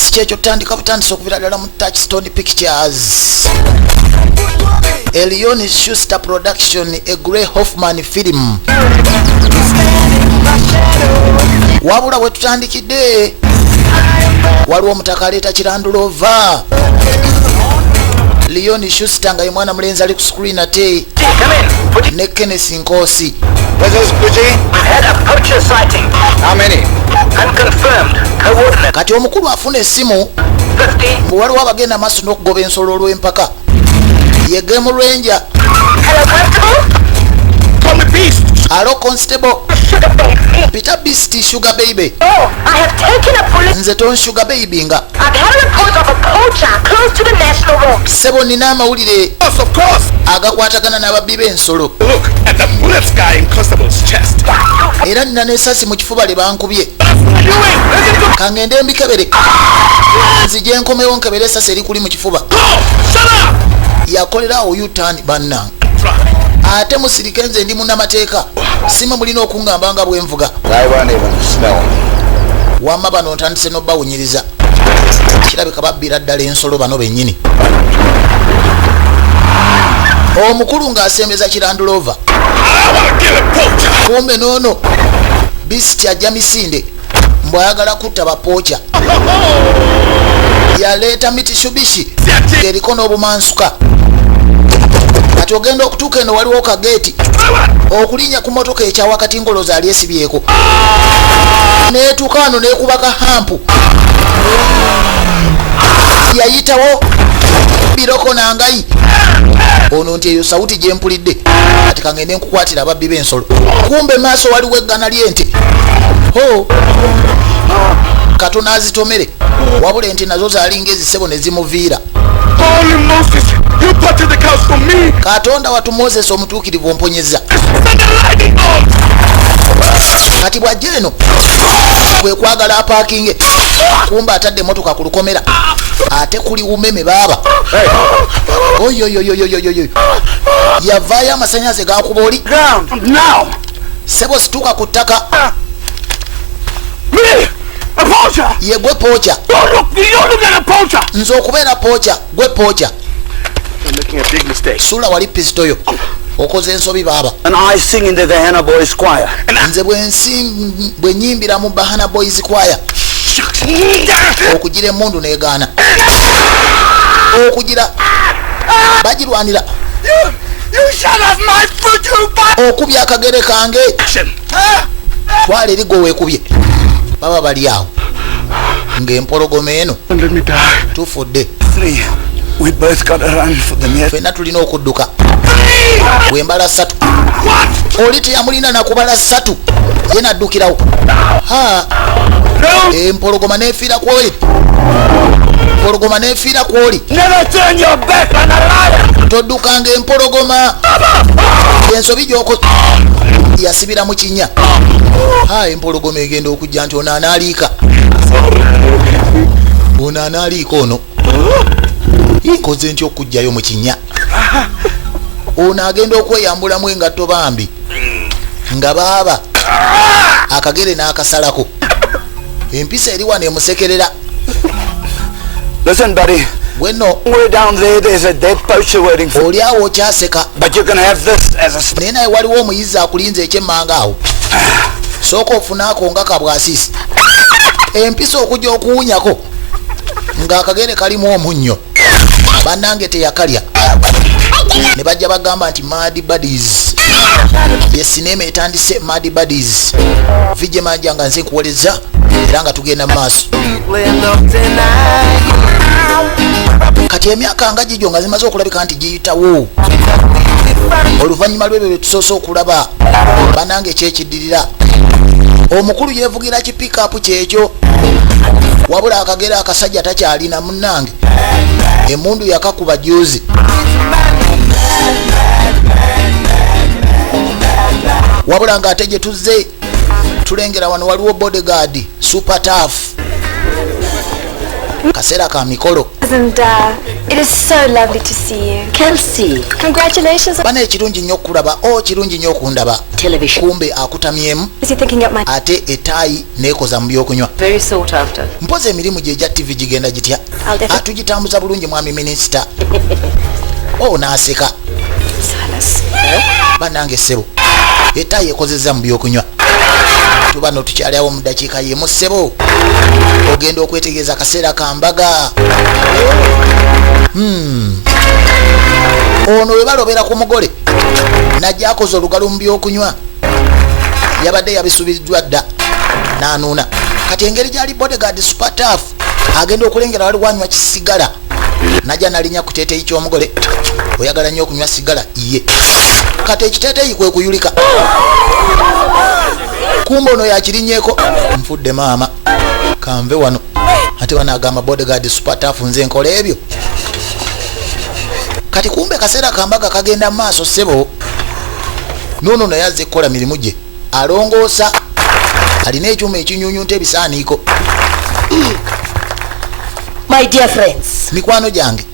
yes kyekyo tutandika butandisa okubira ddala mu Touchstone Pictures Elion Schuster production a Grey Hoffman film wabula we tutandikidde waliwo omutaka aleeta kirandulova Elion Schuster nga ye mwana mulenzi ali ku screen ate ne Kenneth Nkosi. Kati omukulu afuna essimu mbu waliwo abagenda maaso n'okugoba ensolo olw'empaka ye Game Ranger. Hello Constable. Peter Beast Sugar Baby. Oh, I have taken a police. Nze ton Sugar Baby nga. I've had a report of a poacher close to the National Road. Sebo nina amawulire. Yes, of course. Agakwatagana n'ababbi b'ensolo. Look at the bullet scar in Constable's chest. Era nina n'essasi mu kifuba lye bankubye. Kangende mbikebere. Nzije nkomewo nkebere essasi erikuli mu kifuba. Shut up! Yakolera U-turn banna. Ate musirike nze ndi munnamateeka sima mulina okungamba nga bwenvuga wamma bano ntandise n'obbawunyiriza kirabika babbira ddala ensolo bano bennyini omukulu ng'asembeza kirandulova kumbe noono Beast ajja misinde mbwayagala kutta bapooca yaleeta Mitsubishi ng'eriko n'obumansuka kati ogenda okutuuka eno waliwo kageeti okulinnya ku motoka ekyawakati ngoloza ali esibyeko neetuuka wano neekubaka hampu yayitawo biroko nangayi ono nti eyo sawuti gyempulidde kati kangende nkukwatira ababbi b'ensolo kumbe maaso waliwo eggana ly'ente ho katono azitomere wabula ente nazo zaalinga ezisebo ne zimuviira. Holy Moses, you butchered the cows for me. Katonda watu Moses omutuukirivu omponyeza. Kati bwajeno kwe kwagala apaakinge kumba atadde motoka ku lukomera ate kuli umeme baba oyo yavaayo amasanyaze gakuba oli Now. sebo situka ku ttaka Me, a poacher. ye gwe pooca You're looking at a poacher. nze okubeera pooca gwe pooca You're making a big mistake. sula wali pisitoyo okoze ensobi baba. And I sing in the Hannah Boys Choir. Nze bwe nyimbira mu Bahana Boys Choir okugira emundu neegaana okugira bagirwanira You shut off my foot, you bastard. okubya akagere kange twala erigo weekubye baba bali awo ng'empologoma eno Let me die. tufudde 3. We both got to run for the near. fenna tulina okudduka bwembala 3 oli teyamulina nakubala 3 ye naddukirawo empologoma neefiira kwoli empologoma neefiira kwoli Never turn your back on a liar. toddukanga empologoma ensobi gyoko yasibira mu kinnya empologoma egenda okujja nti ono anaaliika ono nkoze nti okujjayo mu kinnya ono agenda okweyambulamu engatto bambi nga baaba akagere n'akasalako empisa eri wano emusekerera. Listen, buddy. Bwenno Way down there, there's a dead poacher waiting for. oli awo okyaseka But you're gonna have this as a. naye naye waliwo omuyizi akulinza ekyemmanga awo sooka ofunaako nga kabwasisi empisa okujja okuwunyako ng'akagere kalimu omunnyo bannange teyakalya ne bajja bagamba nti Mad Buddies ye sinema etandise Mad Buddies vije manja nga nze nkuwoleza era nga tugenda mu maaso kati emyaka nga gijjo nga zimaze okulabika nti giyitawo oluvannyuma lw'ebyo bye tusoose okulaba bannange kyekiddirira omukulu yeevugira kipikaapu kyekyo wabula akagera akasajja takyalina munnange emundu yakakuba juzi wabula ng'ate gye tuzze tulengera wano waliwo bodyguard super tough kaseera ka mikolo Liz and it is so lovely to see you. Kelsey. Congratulations. bana ekirungi nnyo okulaba kirungi nnyo okundaba Television. kumbe akutamyemu Is he thinking up my... ate etaayi neekoza mu byokunywa Very sought after. mpoza emirimu gye egya tv gigenda gitya I'll definitely... atugitambuza bulungi mwami minisita n'aseka Silas. bannange ssebo etaayi ekozeza mu byokunywa tubano tukyali awo mu ddakiika yemu ssebo ogenda okwetegereza akaseera ka mbaga ono we balobera ku mugole najja akoze olugalo mu byokunywa yabadde yabisuubiddwa dda n'anuuna kati engeri gyali bodyguard supertaf agenda okulengera wali wanywa kisigala najja nalinya ku teeteeyi ky'omugole oyagala nnyo okunywa sigala ye kati ekiteeteeyi kwe kuyulika kumba ono yakirinyeeko nfudde maama kanve wano ate banagamba bodyguard supertaf nze nkola ebyo kati kumbe kaseera kambaga kagenda mu maaso ssebo noono naye azze kukola mirimu gye alongoosa alina ekyuma ekinyunyunta ebisaaniiko My dear friends mikwano gyange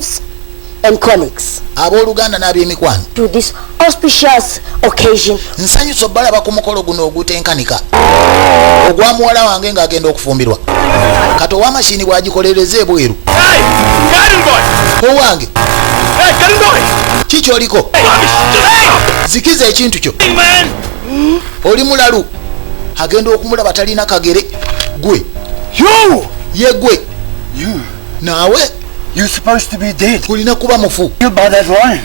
and colleagues, abooluganda n'ab'emikwano to this auspicious occasion, nsanyusa obbalaba ku mukolo guno ogutenkanika ogwa muwala wange ng'agenda okufumbirwa kati ow'amashini bw'agikolereza ebweru Hey! Garden boy! owange Hey, garden boy! kikyoliko Hey! zikiza ekintu kyo Man! oli mulalu agenda okumulaba talina kagere gwe You! ye gwe You. naawe You're supposed to be dead. olina kuba mufu Killed by that lion.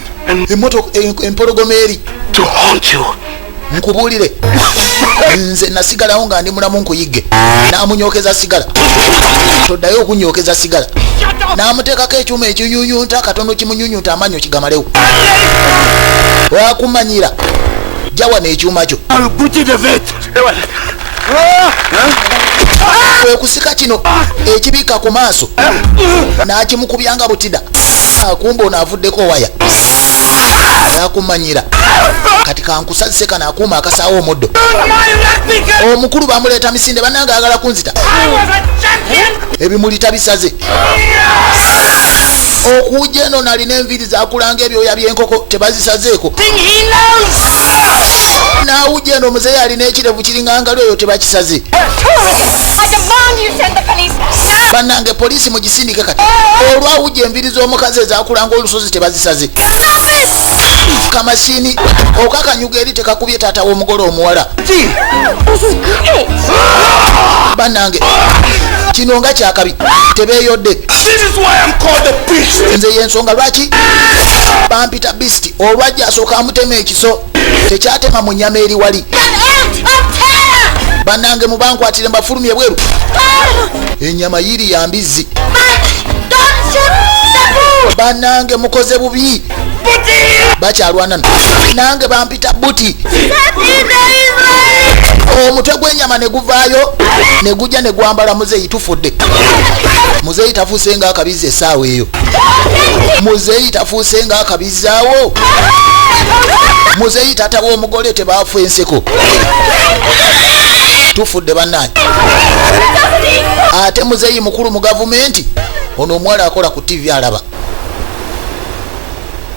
empologoma eri To haunt you. nkubuulire nze nasigalawo nga ndi mulamu nkuyigge n'amunyokeza sigala toddayo okunyokeza sigala n'amuteekako ekyuma ekinyunyunta katono kimunyunyunta amannyo kigamalewo wakumanyira jawa n'ekyuma kyo I'll put you to vet. kwekusika kino ekibika ku maaso n'akimukubyanga butida akumba ono avuddeko waya yakumanyira kati kankusazise kano akuuma akasaawo omuddo omukulu bamuleeta misinde bannanga ayagala kunzita ebimuli tabisaze okuwujja eno nalina enviiri zakulanga ebyoya by'enkoko tebazisazeeko naawujja eno omuzeeyi alina ekirevu kiringangalo eyo tebakisaze I demand you send the police now. bannange poliisi mugisindike kati olwawujja enviiri z'omukazi ezakulanga olusozi tebazisaze kamashini okakanyuga eri tekakubye taata w'omugole omuwala This is great. bannange kino nga kyakabi tebeeyodde This is why I'm called the beast. nze yensonga lwaki bampita bisiti olwajja asooka amutema ekiso tekyatema mu nnyama eri wali bannange mubankwatire mbafulumye bweru ennyama yiri ya mbizzi bannange mukoze bubi bakyalwanano nange bampita buti omutwe gw'ennyama ne guvaayo ne gujja ne gwambala muzeeyi tufudde muzeeyi tafuuse nga akabizi essaawa eyo muzeeyi tafuuse nga akabizaawo muzeeyi taata w'omugole tebaafu enseko tufudde bannange ate muzeeyi mukulu mu gavumenti ono omuwala akola ku tv alaba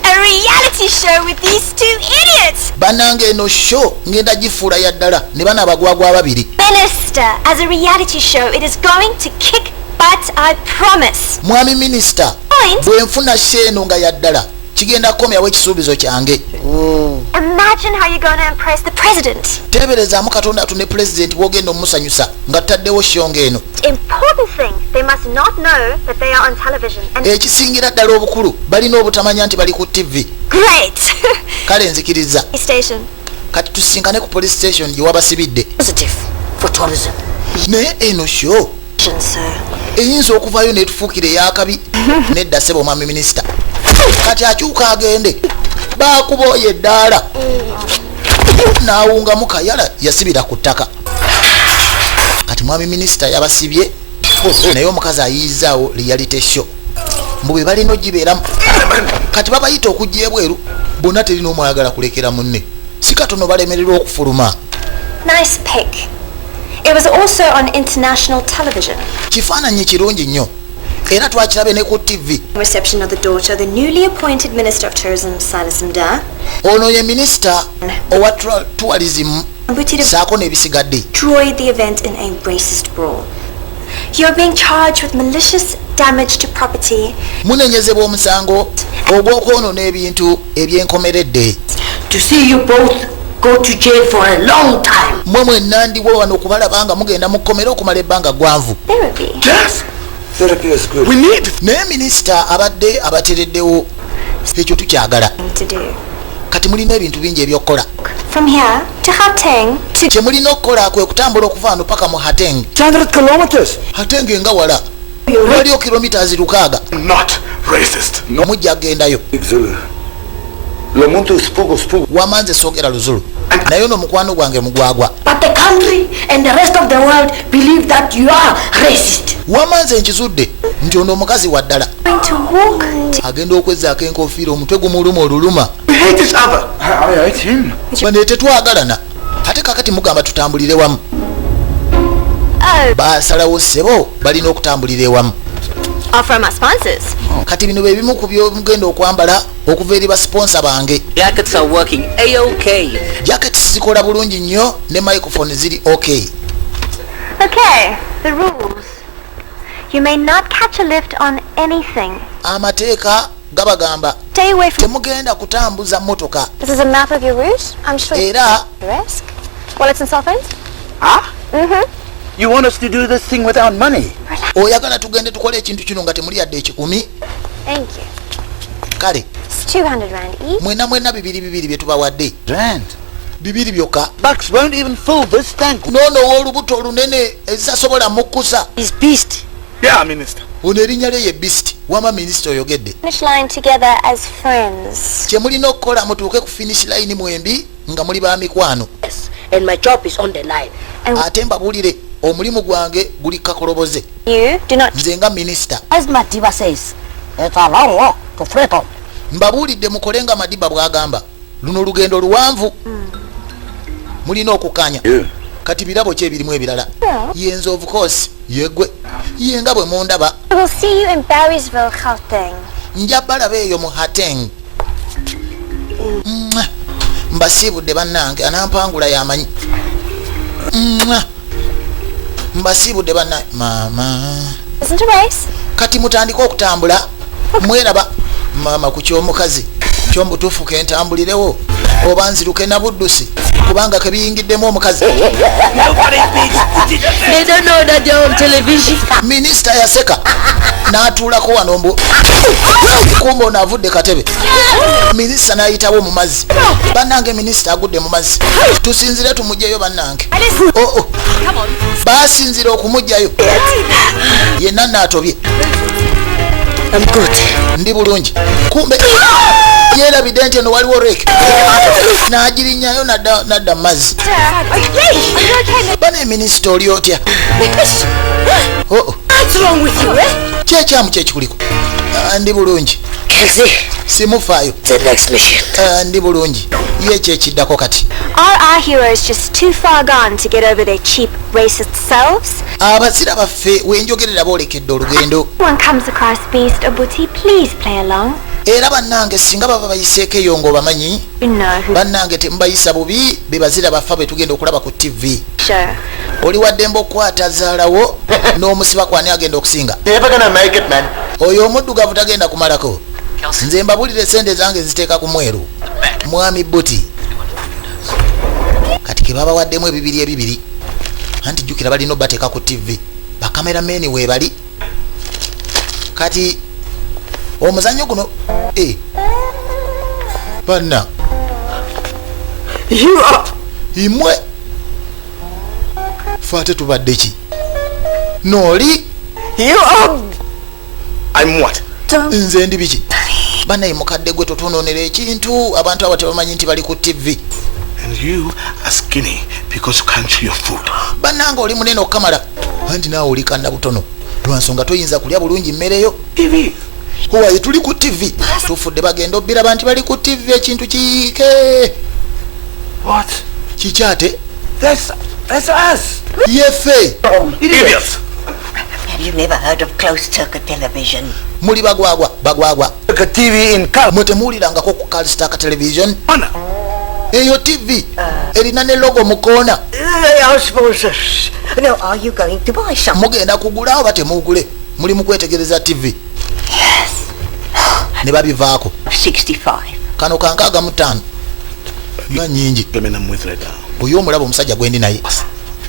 A reality show with these two idiots. bannange eno sho ngenda gifuula ya ddala ne bana abagwagwa ababiri Minister, as a reality show, it is going to kick butt, I promise. mwami minisita Point. bwe nfuna sheeno nga ya ddala kigenda kukomyawo ekisuubizo kyange Imagine how you're going to impress the president. teeberezaamu katonda atu ne pulezidenti bw'ogenda omusanyusa nga ttaddewo shonga eno Important thing, they must not know that they are on television. And ekisingira ddala obukulu balina obutamanya nti bali ku tv great. kale nzikiriza Station. kati tusinkane ku police station gye wabasibidde positive for tourism. naye eno sho Sir. eyinza okuvaayo netufuukira eyakabi nedda ssebo omwami minisita kati akyuka agende baakubooye eddaala n'awungamu kayala yasibira ku ttaka kati mwami minisita yabasibye naye omukazi ayiyizaawo reality show mbu bwe balina ogibeeramu kati babayita okujja ebweru bonna terina omu ayagala kulekera munne si katono balemererwa okufuluma Nice pic. It was also on international television. kifaananyi kirungi nnyo era twakirabe ne ku TV. Reception of the daughter, the newly appointed Minister of Tourism, Silas Mda. Ono ye minisita owa tourism saako n'ebisigadde. Destroyed the event in a racist brawl. You're being charged with malicious damage to property. Munenyezebwa omusango ogw'okwonoona ebintu ebyenkomeredde. To see you both go to jail for a long time. Mwe mwenna ndiwo wano okubalaba nga mugenda mu kkomera okumala ebbanga ggwanvu. Therapy. Yes. Therapy is good. We need it. Naye minisita abadde abatereddewo ekyo tukyagala. To do. Kati mulina ebintu bingi ebyokukola. From here to Gauteng to Kye mulina okukola kwe kutambula okuva wano paka mu Gauteng. 100 kilometers. Gauteng nga wala. Waliyo kilomita 600. Not racist. Mujja kugendayo. Zulu. Lo muntu spugo. Wamanze soogera Luzulu. Naye ono mukwano gwange mugwagwa. But the country and the rest of the world believe that you are racist. Wamanze nkizudde nti ono omukazi wa ddala. going to walk to Agenda okwezaako enkofiira omutwe gumuluma oluluma. We hate each other. I hate him. Bane tetwagalana. Ate kakati mugamba tutambulire wamu. Basalawo ssebo balina okutambulira ewamu. offer my sponsors. Kati bino bye bimu ku by'omugenda okwambala okuva eri basponsa bange. Jackets are working A-OK. Jackets zikola bulungi nnyo ne microphone ziri okay. Okay, the rules. You may not catch a lift on anything. Amateeka gabagamba Stay away from. temugenda kutambuza mmotoka This is a map of your route. I'm sure you era risk. Well, it's in Southend. You want us to do this thing without money? oyagala tugende tukole ekintu kino nga temuli yadde ekikumi. Thank you. Kale It's 200 rand each. mwenna bibiri bye tubawadde. Rand. Bibiri byokka. Bucks won't even fill this tank. Noono ow'olubuto olunene ezisasobola mukkusa. He's beast. Yeah, Minister. Ono erinnya lye ye Beast. Wama minisita oyogedde. Finish line together as friends. Kye mulina okukola mutuuke ku finish line mwembi nga muli ba mikwano. Yes. And my job is on the line. Ate mbabuulire omulimu gwange guli kakoloboze. You do not. Nze nga minisita As Madiba says, it's a long walk to Freedom. mbabuulidde mukole nga Madiba bw'agamba. Luno olugendo luwanvu. Mulina okukkaanya. Kati birabo ki ebirimu ebirala? Yenze of course yegwe yenga bwe mundaba. I will see you in Barrysville, Gauteng. Nja balaba eyo mu Gauteng. Mbasiibudde bannange anampangula yamanyi. Mbasiibudde bannange maama. Isn't a race? Kati mutandika okutambula mweraba maama ku ky'omukazi ky'omutuufu kentambulirewo oba nziruke na buddusi kubanga kebiyingiddemu omukazi. They don't know that they're on television. Minisita yaseka n'atuulako wano kumba ono avudde katebe. Minisita n'ayitawo mu mazzi. Bannange minisita agudde mu mazzi. Tusinzire tumugyeyo bannange. Baasinzira okumugyayo. Yenna n'atobye. I'm good. Ndi bulungi. Kumbe yeerabidde nti eno waliwo reke. N'agirinnyayo n'adda mu mazzi. Bane minisita oli otya? What's wrong with you, eh? Kyekyamu kyekikuliko. Ndi bulungi. Kelsey, Simufaayo. the next mission. Ndi bulungi. Ye kyekiddako kati. Are our heroes just too far gone to get over their cheap racist selves? Abazira baffe wenjogerera boolekedde olugendo. One comes across Beast or Booty, please play along. Era bannange singa baba bayiseeko eyo ng'obamanyi. You know who. Bannange temubayisa bubi be bazira baffe be tugenda okulaba ku TV. Sure. Oli waddemba okukwata zaalawo n'omusiba kwani agenda okusinga. Never gonna make it, man. Oyo omuddugavu tagenda kumalako. Nze mbabulire sente zange ziteeka ku mweru. Mwami Buti. Kati ke babawaddemu ebibiri. Anti jjukira balina obbateeka ku TV. Bakamerameni weebali. Kati omuzannyo guno banna You are. imwe fate tubadde ki nooli You are. I'm what? nze ndi biki bannaye mukadde gwe totunoonera ekintu abantu abo tebamanyi nti bali ku TV. And you are skinny because you can't chew your food. Bannange oli munene okukamala anti naawe oli kanna butono lwa nsonga toyinza kulya bulungi mmereyo. TV. Owaye tuli ku TV tufudde bagenda obbiraba nti bali ku TV ekintu kiike What? kikyate That's us. yefe. Idiots. You've never heard of closed-circuit television? Muli bagwagwa. Look at TV in car. Mwetemuwulirangako ku Calstaka television. Anna. Eyo TV erina ne logo mu koona. I suppose. Now, are you going to buy some? Mugenda kugula oba temugule? Muli mu kwetegereza TV. Yes. Ne babivaako. 65. Kano kankaaga mu ttaano. Nga nnyingi. Women I'm with right now. Oyo omulaba omusajja gwe ndi naye.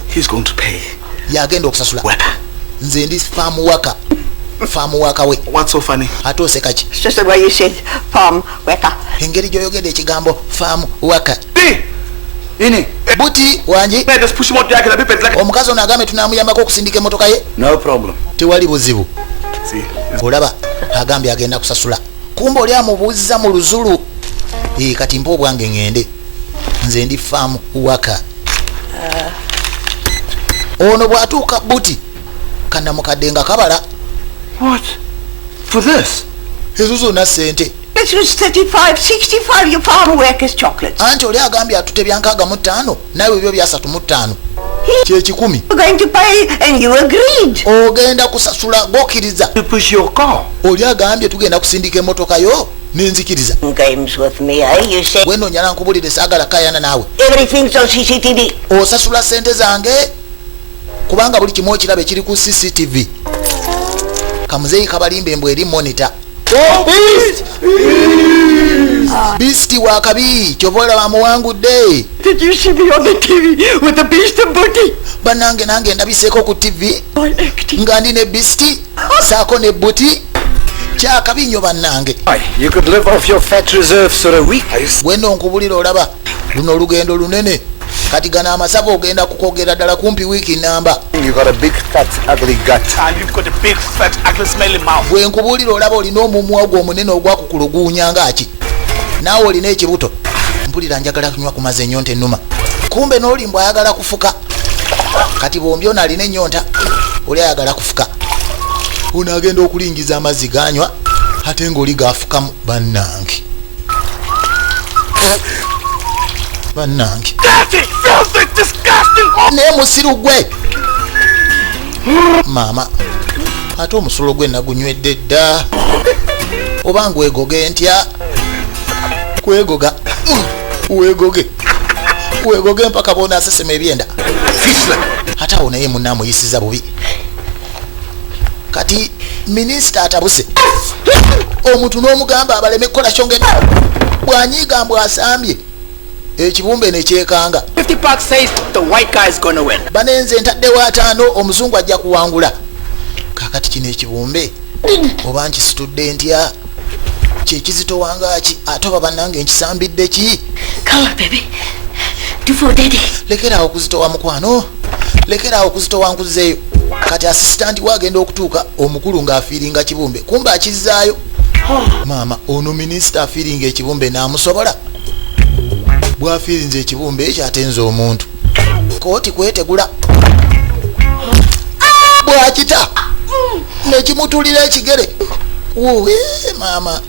He's going to pay. Yagenda okusasula. Worker. Nze ndi farm worker. Farm worker we. What's so funny? Ate oseka ki? It's just the way you said farm worker. Engeri gy'oyogedde ekigambo farm worker. Ini. Buti wangi. Man, just push him out there like a bit like. Omukazi ono agambye tunaamuyambako okusindika emmotoka ye. No problem. Tewali buzibu. See. Olaba agambye agenda kusasula. Kumbe oli amubuuziza mu luzulu. Kati mpa obwange ngende. Nze ndi farm worker. Ono bw'atuuka buti kana mukadde nga kabala. What? For this? Ezo zonna ssente. It was 35, 65, you farm workers' chocolates. Anti oli agambye atute byankaaga mu ttaano nawe ebyo bya 35. Kye 10. You're going to pay and you agreed. Ogenda kusasula g'okkiriza. To push your car. Oli agambye tugenda kusindika emmotoka yo nenzikiriza. Games with me, eh? You said Bwe nno nyala nkubulire saagala kayana naawe. everything's on CCTV. Osasula ssente zange kubanga buli kimu okiraba ekiri ku CCTV. Kamuzeeyi kabalimba embwa eri monitor. Beast wa kabi kyova olaba amuwangudde. Did you see me on the TV with the beast and booty? Bannange nange ndabiseeko ku TV My acting. nga ndi ne beast saako ne buti. Kyakabi nnyo bannange. You could live off your fat reserves for a week. Bwe nno nkubulira olaba luno olugendo lunene. Kati gana amasabo ogenda kukogera ddala kumpi wiiki namba. You got a big fat ugly gut. And you've got a big, fat, ugly, smelly mouth. Bwe nkubulira olaba olina omumwa ogwo omunene ogwakukuluguunya ngaki. Naawe olina ekibuto. Mpulira njagala kunywa ku mazzi ennyonta ennuma. Kumbe n'olimbwa ayagala kufuka. Kati bombi ono alina ennyonta oli ayagala kufuka. Ono agenda okulingiza amazzi ganywa ate ng'oli gaafukamu bannange. Bannange. Dirty, filthy, disgusting. Naye musiru gwe. Maama. Ate omusulo gwe nagunywedde dda. Oba ngwegoge ntya. Kwegoga. Wegoge. Wegoge mpaka bona asesema ebyenda. Fisla. Ate awo naye munna amuyisiza bubi. Kati minisita atabuse. Omuntu n'omugamba abaleme kukola kyonge. Bwanyiga mbw asambye. Ekibumbe ne kyekanga. 50 bucks says the white guy is gonna win. Banenze ntaddewo ataano omuzungu ajja kuwangula. Kakati kino ekibumbe oba nkisitudde ntya kyekizitowanga ki ate oba bannange nkisambidde ki. Come on, baby. Do for daddy. Lekeraawo okuzitowa mukwano. Lekeraawo okuzitowa nkuzeeyo. Kati asisitanti wagenda okutuuka omukulu ng'afiiringa kibumbe. Kumbe akizzaayo. Maama ono minisita afiiringa ekibumbe n'amusobola. Bw'afiirinze ekibumbe ekyo atenze omuntu. Kooti kwetegula. Bw'akita nekimutulira ekigere. Wuwe maama.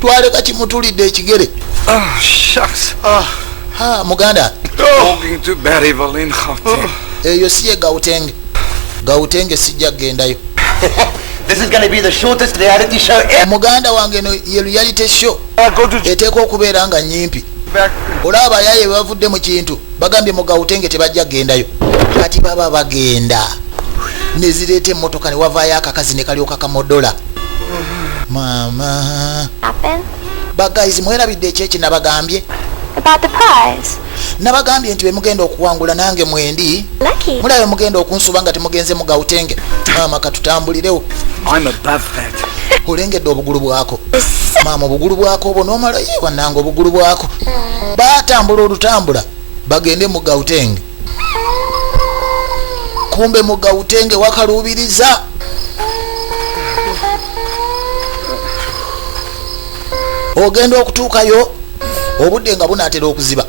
Twaleka kimutulidde ekigere. Oh, shucks. Muganda. Talking to Berryville in Gauteng. Eyo si ye Gauteng. Gauteng sijja kugendayo. This is going to be the shortest reality show ever. Muganda wange eno ye reality show. I go to Eteeka okubeera nga nnyimpi. back. Olaba yaye bavudde mu kintu. Bagambye mu Gauteng tebajja kugendayo. Kati baba bagenda. Ne zireeta emmotoka ne wavaayo akakazi ne kalyoka kamodola. Mama. Happen? Bagayizi mwerabidde ekyeki nabagambye. About the prize? Nabagambye nti bwe mugenda okuwangula nange mwendi. Lucky. Mulabe mugenda okunsuba nga temugenze mu Gauteng. Maama katutambulirewo. I'm above that. Olengedde obugulu bwako. Maama obugulu bwako obwo n'omala ye wannanga obugulu bwako. Baatambula olutambula bagende mu Gauteng. Kumbe mu Gauteng wakaluubiriza. Ogenda okutuukayo obudde nga bunaatera okuziba.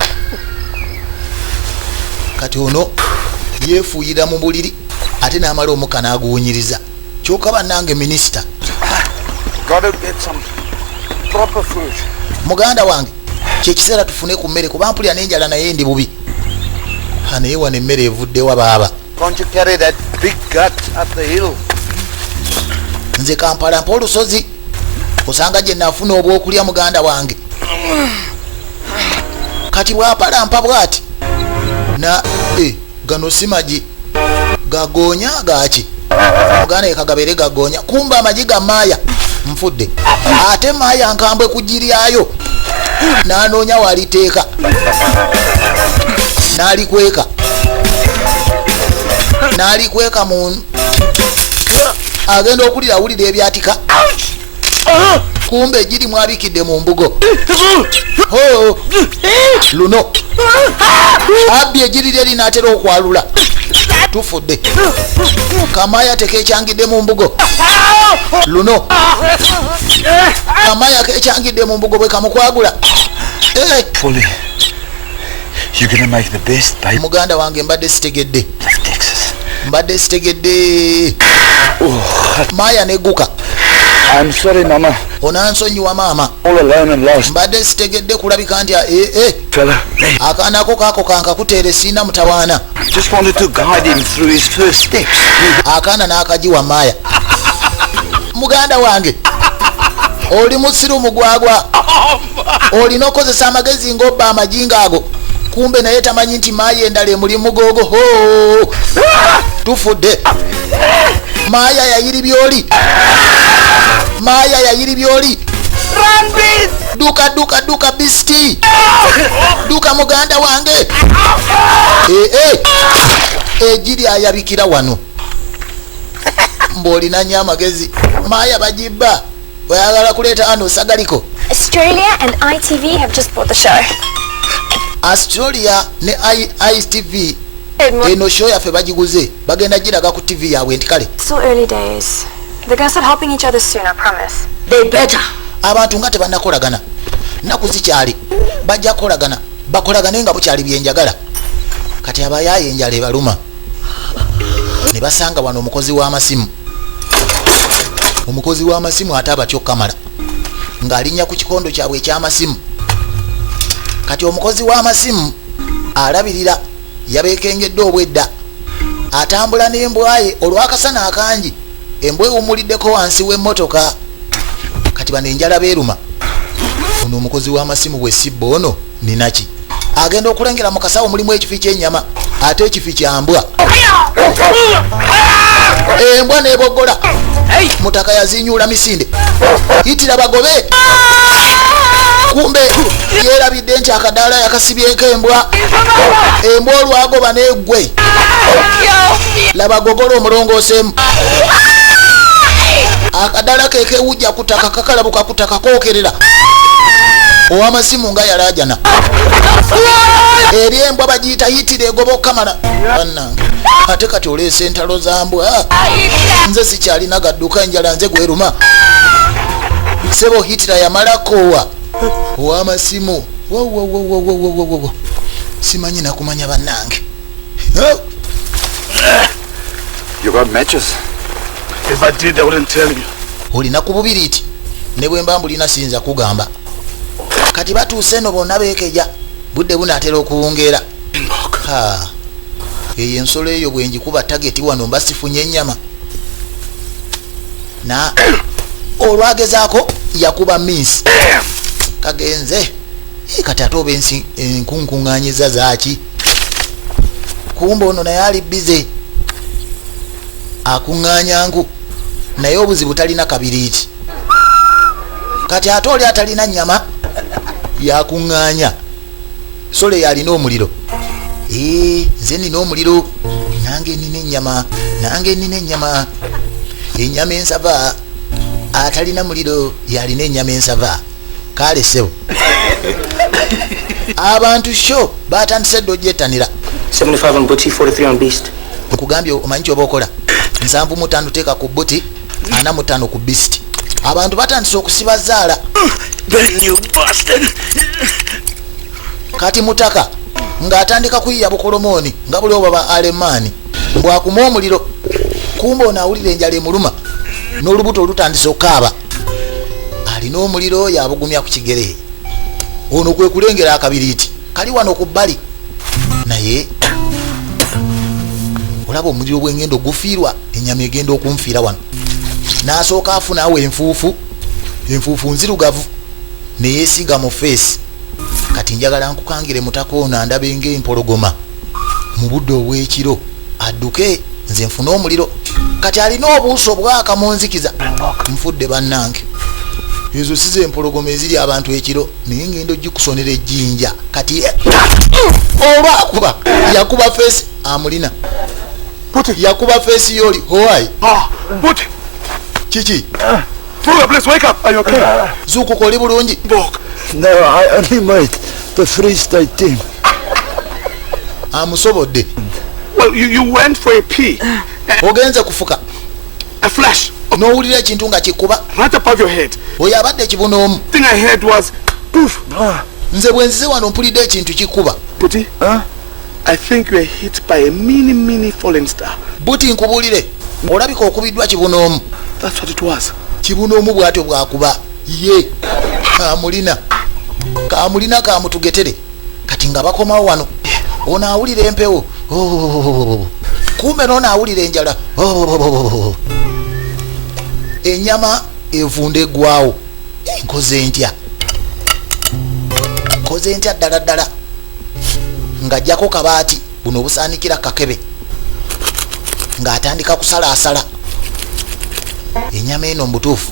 Kati ono yeefuuyira mu buliri ate n'amala omukka n'aguwunyiriza. Kyokka bannange minisita. Gotta get some proper food. Muganda wange kyekiseera tufune ku mmere kuba mpulira n'enjala naye ndi bubi. Naye wano emmere evuddewa baaba. Can't you carry that big gut up the hill? nze Kampala mpa olusozi osanga gye nafuna obwokulya muganda wange. Kati bwapalampa bwati na gano si magi gagonya gaki muganda yekagabere gagonya kumba amagi ga Maaya nfudde ate Maaya nkambwe kugiryayo nanoonya waliteeka nalikweka mu agenda okulira wulira ebyatika kumbe giri mwabikidde mu mbugo luno abbi egirire linaatera okwalula tufudde Kamaya tekekyangidde mu mbugo luno Kamaya kekyangidde mu mbugo bwe kamukwagula Fully. You're gonna make the best baby. muganda wange mbadde sitegedde Maya negguka. I'm sorry, Mama. Onansonyiwa maama. All alone and lost. Mbadde sitegedde kulabika nti Fella. akaanako kaako kankakuteere sina mutawaana. Just wanted to guide him through his first steps. Akaana n'akagiwa Maya. Muganda wange. Oli musiru mugwagwa. Olina okozesa amagezi ng'obba amajinga ago. Kumbe naye tamanyi nti Maya endala emuli mugogo. Tufudde. Maya yayiri byoli. Maya yayiri byoli. Run, please! Duka bisti. Duka muganda wange. Ejiri ayabikira wano. Mbolina nya amagezi. Maya bagibba. Oyagala kuleeta ano sagaliko. Australia and ITV have just bought the show. Australia ne ITV eno show yaffe bagiguze bagenda giraga ku TV yawe nti kale. Still early days. They're gonna start helping each other soon, I promise. They better. Abantu nga tebannakolagana naku zikyali bajja kolagana bakolagane nga bukyali byenjagala kati abayaaye enjala ebaluma ne basanga wano omukozi w'amasimu ate abatyo kamala ng'alinnya ku kikondo kyabwe eky'amasimu. Kati omukozi w'amasimu alabirira yabeekengedde obwedda atambula n'embwaye olw'akasana akangi embwa ewumuliddeko wansi w'emmotoka. Kati bano enjala beeruma. Ono omukozi w'amasimu bwe sibba ono ninaki agenda okulengera mu kasawo mulimu ekifi ky'ennyama ate ekifi kya mbwa. Embwa n'eboggola mutaka yazinyuula misinde hitira bagobe. Kumbe yeerabidde nti akadaala yakasibyeko embwa olwagoba n'eggwe laba gogola omulongooseemu akadaala kekewujja kutaka kakalabuka kutaka kookerera ow'amasimu nga yalaajana eri embwa bagiyita hitira egoba okamala bannange ate kati oleesa entalo za mbwa nze sikyalina gadduka enjala nze gweruma sebo hitira yamalakoowa ow'amasimu simanyi nakumanya bannange. You got matches? If I did, I wouldn't tell you. olina ku bubiriiti ne bwe mba mbulina siyinza kugamba. Kati batuuse eno bonna beekeja budde bunaatera okuwungeera. Eyo ensolo eyo bwe njikuba tageti wano mba sifunye ennyama na olwagezaako yakuba minsi kagenze kati ate oba enkunkunganyiza zaaki. Kumba ono naye ali bize akuŋŋaanya nku naye obuzibu talina kabiriiti. Kati ate oli atalina nnyama yakuŋŋaanya sole yalina omuliro. Nze nina omuliro nange nina ennyama ennyama ensava atalina muliro yalina ennyama ensava. Kale sebo abantu sho batandise ddo gyetanira 75 on Butty, 43 on Beast. okugambye omanyi kyoba okola 75 teeka ku Butty 45 ku Beast. Abantu batandise okusiba zaala. Then you bastard! Kati mutaka ng'atandika kuyiya bukolomooni nga buli obaba alemaani bw'akuma omuliro. Kumba ono awulira enjala emuluma n'olubuto olutandise okukaaba. Alina omuliro yabugumya ku kigere. Ono kwe kulengera akabiriiti kali wano ku bbali naye olaba omuliro bw'engendo gufiirwa ennyama egenda okunfiira wano. n'asooka afunawo enfuufu nzirugavu neyeesiga mu feesi. Kati njagala nkukangire mutako ono andabe ng'empologoma mu budde obw'ekiro adduke nze nfune omuliro. Kati alina obuuso bwaka mu nzikiza. Nfudde bannange. Ezo si ze empologoma eziri abantu ekiro naye ngendo gikusonera ejjinja. Kati olwakuba yakuba feesi amulina. Yakuba feesi yoli howayi. Buti! Kiki? Fuller, please wake up. Are you okay? Zuukuka oli bulungi? No, I only made the Free State team. Amusobodde. Well, you went for a pee. Ogenze kufuka. A flash. N'owulira ekintu nga kikuba. Right above your head. Oyo abadde kibunoomu. Thing I heard was poof. Nze bwe nzize wano mpulidde ekintu kikuba. Buti? I think you were hit by a mini falling star. Buti nkubuulire. Olabika okubiddwa kibunoomu. That's what it was. Kibunoomu bw'atyo bwakuba. Ye. Kamulina kamutugetere. Kati nga bakomawo wano. Ono awulira empewo. Kumbe n'ono awulira enjala. Ennyama evunda eggwawo. Nkoze ntya ddala ng'ajjako kabaati buno obusaanikira kakebe ng'atandika kusalaasala ennyama eno mubutuufu.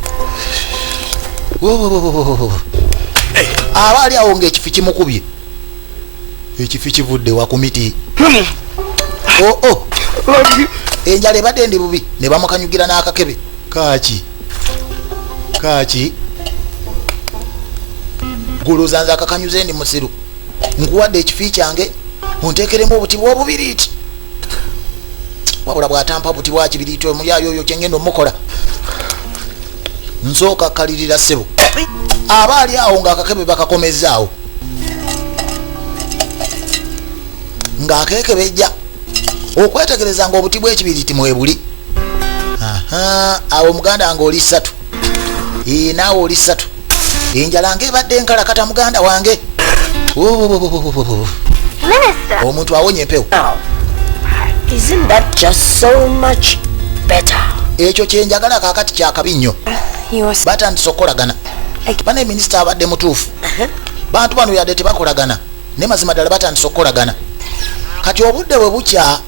Aba ali awo ng'ekifi kimukubye. Ekifi kivudde wa ku miti. Enjala ebadde ndi bubi ne bamukanyugira n'akakebe. Kaaki gulooza nze akakanyuze ndi musiru. Nkuwadde ekifi kyange onteekeremu obuti bw'obubiriiti. Wabula bw'atampa buti bwa kibiriiti omulyayo oyo kyengenda omukola. Nsooka kalirira ssebo. Aba ali awo ng'akakebe bakakomezaawo. Ng'akeekebejja okwetegereza ng'obuti bw'ekibiriiti mwebuli. Awo muganda wange oli 3. Naawe oli 3. Enjala ng'ebadde enkalakata muganda wange. Minister! Omuntu awonye empewo. Isn't that just so much better? Ekyo kyenjagala kaakati kyakabi nnyo. Batandise okukolagana. Bane minisita abadde mutuufu. Bantu bano yadde tebakolagana. Ne mazima ddala batandise okukolagana. Kati obudde bwe bukya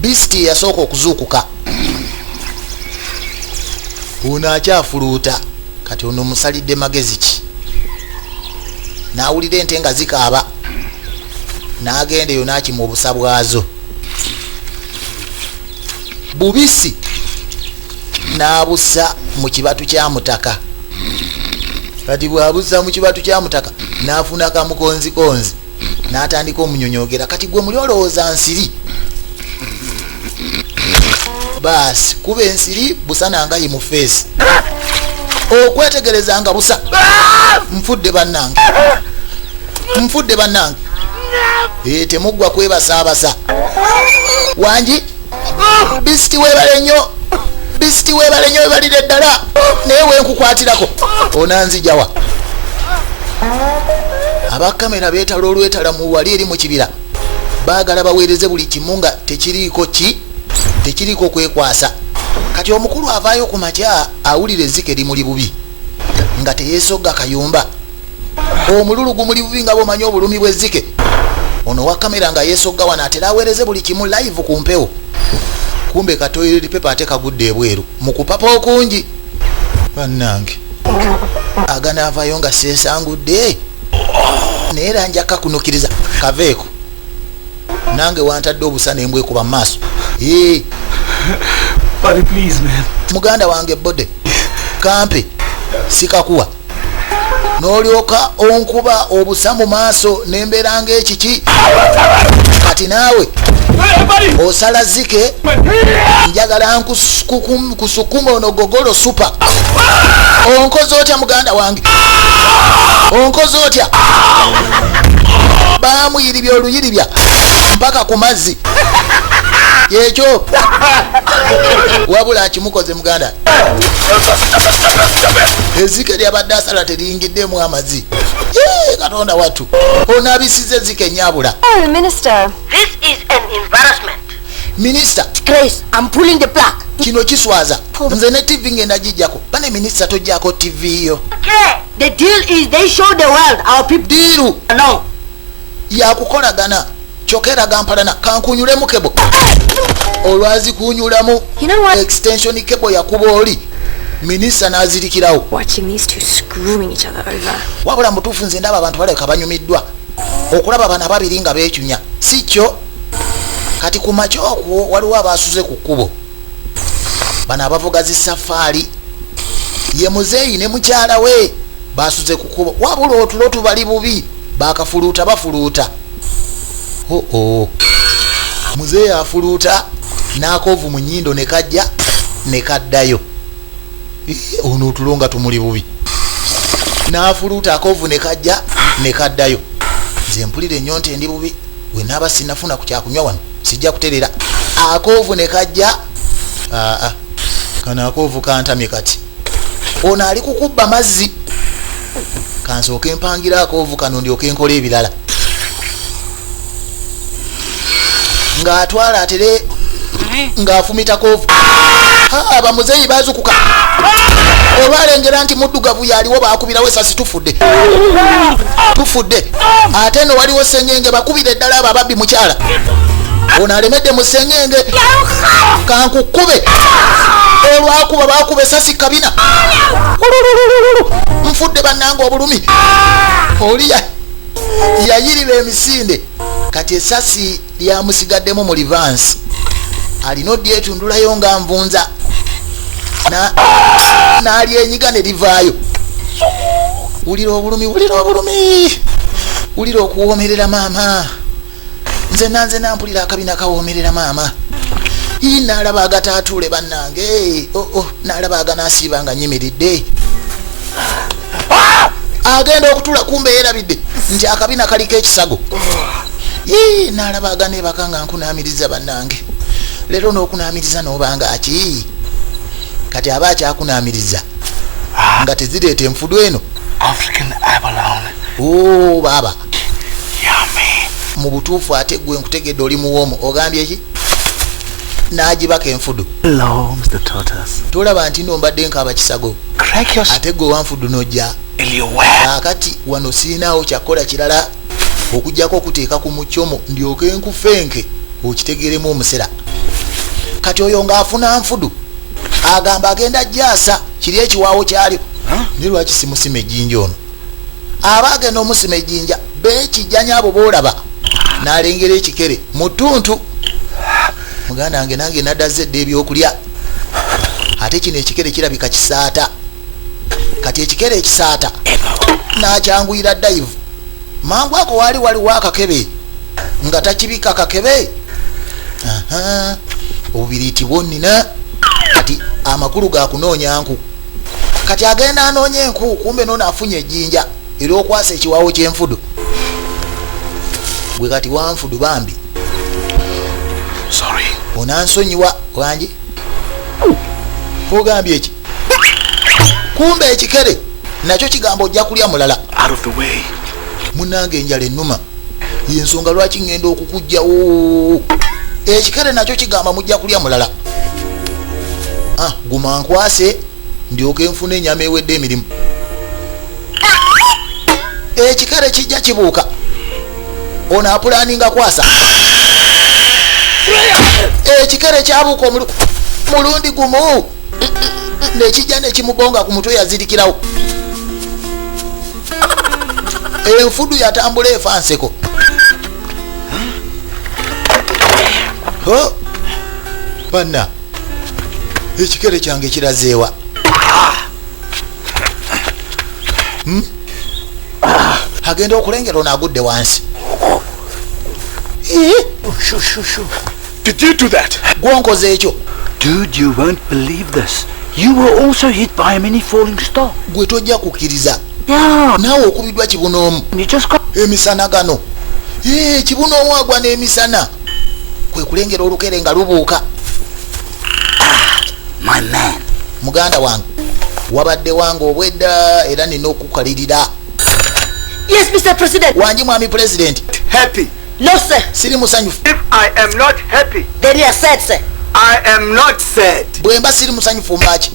Beastie yasooka okuzuukuka. Ono akyafuluuta. Kati ono musalidde magezi ki? N'awulira ente nga zikaaba. N'agenda eyo n'akima obusa bwazo. Bubisi n'abussa mu kibatu kya mutaka. Kati bw'abussa mu kibatu kya mutaka n'afuna kamukonzikonzi n'atandika omunyonyogera. Kati gwe muli olowooza nsiri. Baasi kuba ensiri busana nga yi mu feesi. Okwetegereza nga busa. Nfudde bannange. Temuggwa kwebasaabasa. Wangi Beastie weebale nnyo. Weebalire ddala. Naye wenkukwatirako onanzijawa. Abakamera beetala olwetala mu wali eri mu kibira. Baagala baweereze buli kimu nga tekiriiko kwekwasa. Kati omukulu avaayo ku makya awulira ezzike limuli bubi nga teyeesogga kayumba. Omululu gumuli bubi nga bw'omanyi obulumi bw'ezzike. Ono wa kamera nga yeesogga wano atera aweereze buli kimu live ku mpewo. Kumbe katoyiriri pepa ate kagudde ebweru mu kupapa okungi. Bannange aganaavaayo nga seesangudde naye era nja kakunukiriza kaveeko. Nange wantadde obusa nembwe kuba mu maaso. Buddy, please, man. Muganda wange bode kampe sikakuwa n'olyoka onkuba obusa mu maaso n'embeera ng'ekiki. Kati naawe osala zike njagala nkusukuma ono gogolo supa. Onkoze otya muganda wange? Onkoze otya? Bamuyiribya oluyiribya mpaka ku mazzi. Yekyo wabula akimukoze muganda. Ezzike lyabadde asala teringiddeemu amazzi. Katonda wattu onaabisiza ezzike ennyabula. Minister. This is an embarrassment. Minister, Grace, I'm pulling the plug. kino kiswaza nze ne TV ngenda gijjako bane minisita tojjako TV yo. The deal is they show the world our people. Diiru No. yakukolagana kyokera gampalana kankunyulemu kebo olwazi kunyulamu You know what? extension kebo yakuba oli minisita n'azirikirawo. Watching these two screwing each other over. wabula mutuufu nze ndaba abantu baleka banyumiddwa okulaba bano ababiri nga beekyunya si kyo. kati ku makya okwo waliwo abaasuze ku kkubo bano abavuga zi safaari ye muzeeyi ne mukyala we baasuze ku kkubo wabula otulo tubali bubi bakafuluuta bafuluuta. muzeeyi afuluuta n'akoovu mu nnyindo ne kajja ne kaddayo. ono otulo nga tumuli bubi n'afuluuta akoovu ne kajja ne kaddayo. nze mpulira ennyonta endi bubi we naaba sinafuna ku kyakunywa wano sijja kuterera. akoovu ne kajja kano akoovu kantamye kati ono ali kukubba mazzi kansooke mpangira akoovu kano ndyoke nkola ebirala ng'atwala atere ng'afumita koovu. abamuzeeyi bazukuka olwalengera nti muddugavu yaliwo bakubirawo esasi tufudde ate no waliwo sengenge bakubira eddala abo ababbi mukyala ono alemedde mu sengenge kankukube olwakuba bakuba esasi kabina nfudde bannanga obulumi oli yayiriba emisinde kati esasi lyamusigaddemu mu livansi alina odyetundulayo nga nvunza n'alyenyiga ne livaayo. wulira obulumi wulira okuwoomerera maama nze nampulira akabina kawoomerera maama naalaba agataatuule bannange naalaba aganaasiiba nga nyimiridde agenda okutula kumbe yeerabidde nti akabina kaliko ekisago naalaba aganeebaka nga nkunaamiriza bannange leero n'okunaamiriza n'obanga aki kati aba akyakunaamiriza nga tezireeta enfudu eno African abalone. baaba Yummy. mu butuufu ate gwe nkutegedde oli muwoomu ogambye ki n'agibaka enfudu Loams the tortoise. tolaba nti nombadde nkaaba kisago Crack your ate gwe wanfudu n'ojja Elioware. akati wano siinaawo kyakola kirala okugjako okuteeka ku mucyomo ndyoke nkufenke okitegeremu omusera kati oyo ng'afuna nfudu agamba agenda jjaasa kiri ekiwaawo kyalyo ne lwaki simusima ejjinja ono aba agenda omusima ejjinja beekijjanya abo boolaba n'alengera ekikere mu ttuntu muganda wange nange naddaze edda ebyokulya ate kino ekikere kirabika kisaata kati ekikere ekisaata n'akyanguyira dayivu mangu ako waliwo akakebe nga takibika kakebe obubiriiti bwonnina kati amakulu ga kunoonya nku kati agenda anoonya enku kumbe nono afunye ejjinja era okwasa ekiwaawo ky'enfudu gwe kati wanfudu bambi Sorry. onansonyiwa wangi ogambye eki kumbe ekikere nakyo kigamba ojja kulya mulala Out of the way. munange enjala ennuma yensonga lwaki ngenda okukugjawo ekikere nakyo kigamba mujja kulya mulala guma nkwase ndyoke nfuna ennyama ewedde emirimu ekikere kijja kibuuka ono apulaninga kwasa ekikere kyabuuka mulundi gumu nekijja nekimubonga ku mutwe yazirikirawo enfudu yatambula efa nseko banna ekikere kyange kirazeewa agenda okulengera ono agudde wansi Shoo. Did you do that? gwonkoze ekyo Dude, you won't believe this. You were also hit by a mini falling star. gwe tojja kukkiriza Yeah. naawe okubiddwa kibunoomu You just got... emisana gano kibunoomu agwa n'emisana kwe kulengera olukere nga lubuuka My man. muganda wange wabadde wange obwedda era nina okukalirira Yes, Mr. President. wangi mwami pulezidenti Happy. No, sir. siri musanyufu If I am not happy, Then you said, sir. I am not sad. Bwemba siri musanyufu mbaki.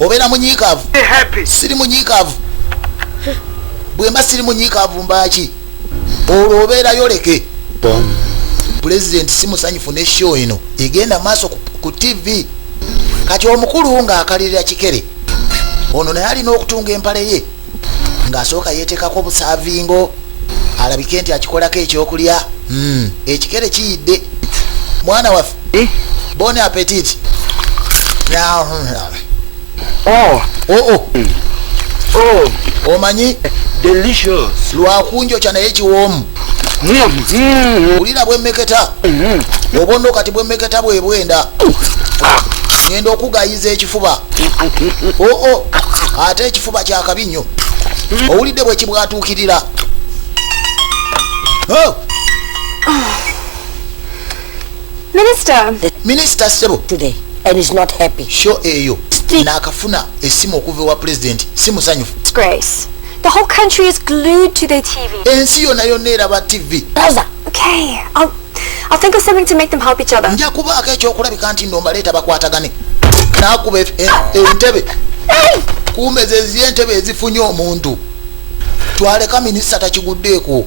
Obeera munyiikaavu. Be happy. Siri munyiikaavu. Bwemba siri munyiikaavu mbaki. Olwo obeera yoleke. President si musanyufu ne show eno egenda maaso ku TV. Kati omukulu ng'akalirira kikere. Ono naye alina okutunga empale ye. Ng'asooka yeetekako busaavingo. Alabike nti akikolako ekyokulya. Ekikere kiyidde. Mwana waffe. Bon appetit. Now. Omanyi? Delicious. Lwakunjo kya naye kiwoomu. Ulira bwemmeketa. Obondo kati bwemmeketa bwebwenda. Ngenda okugayiza ekifuba. Ate ekifuba kyakabi nnyo. Owulidde bwe kibwatuukirira. Minister Sebo Today, and is not happy. show eyo n'akafuna essimu okuva ewa president si musanyufu. Disgrace. The whole country is glued to their TV. Ensi yonna yonna eraba TV. Okay, I'll think of something to make them help each other. Nja kubaako ekyokulabika nti nno mbaleeta bakwatagane. N'akuba entebe. Kuumeze entebe ezifunye omuntu. Twaleka minisita takiguddeeko.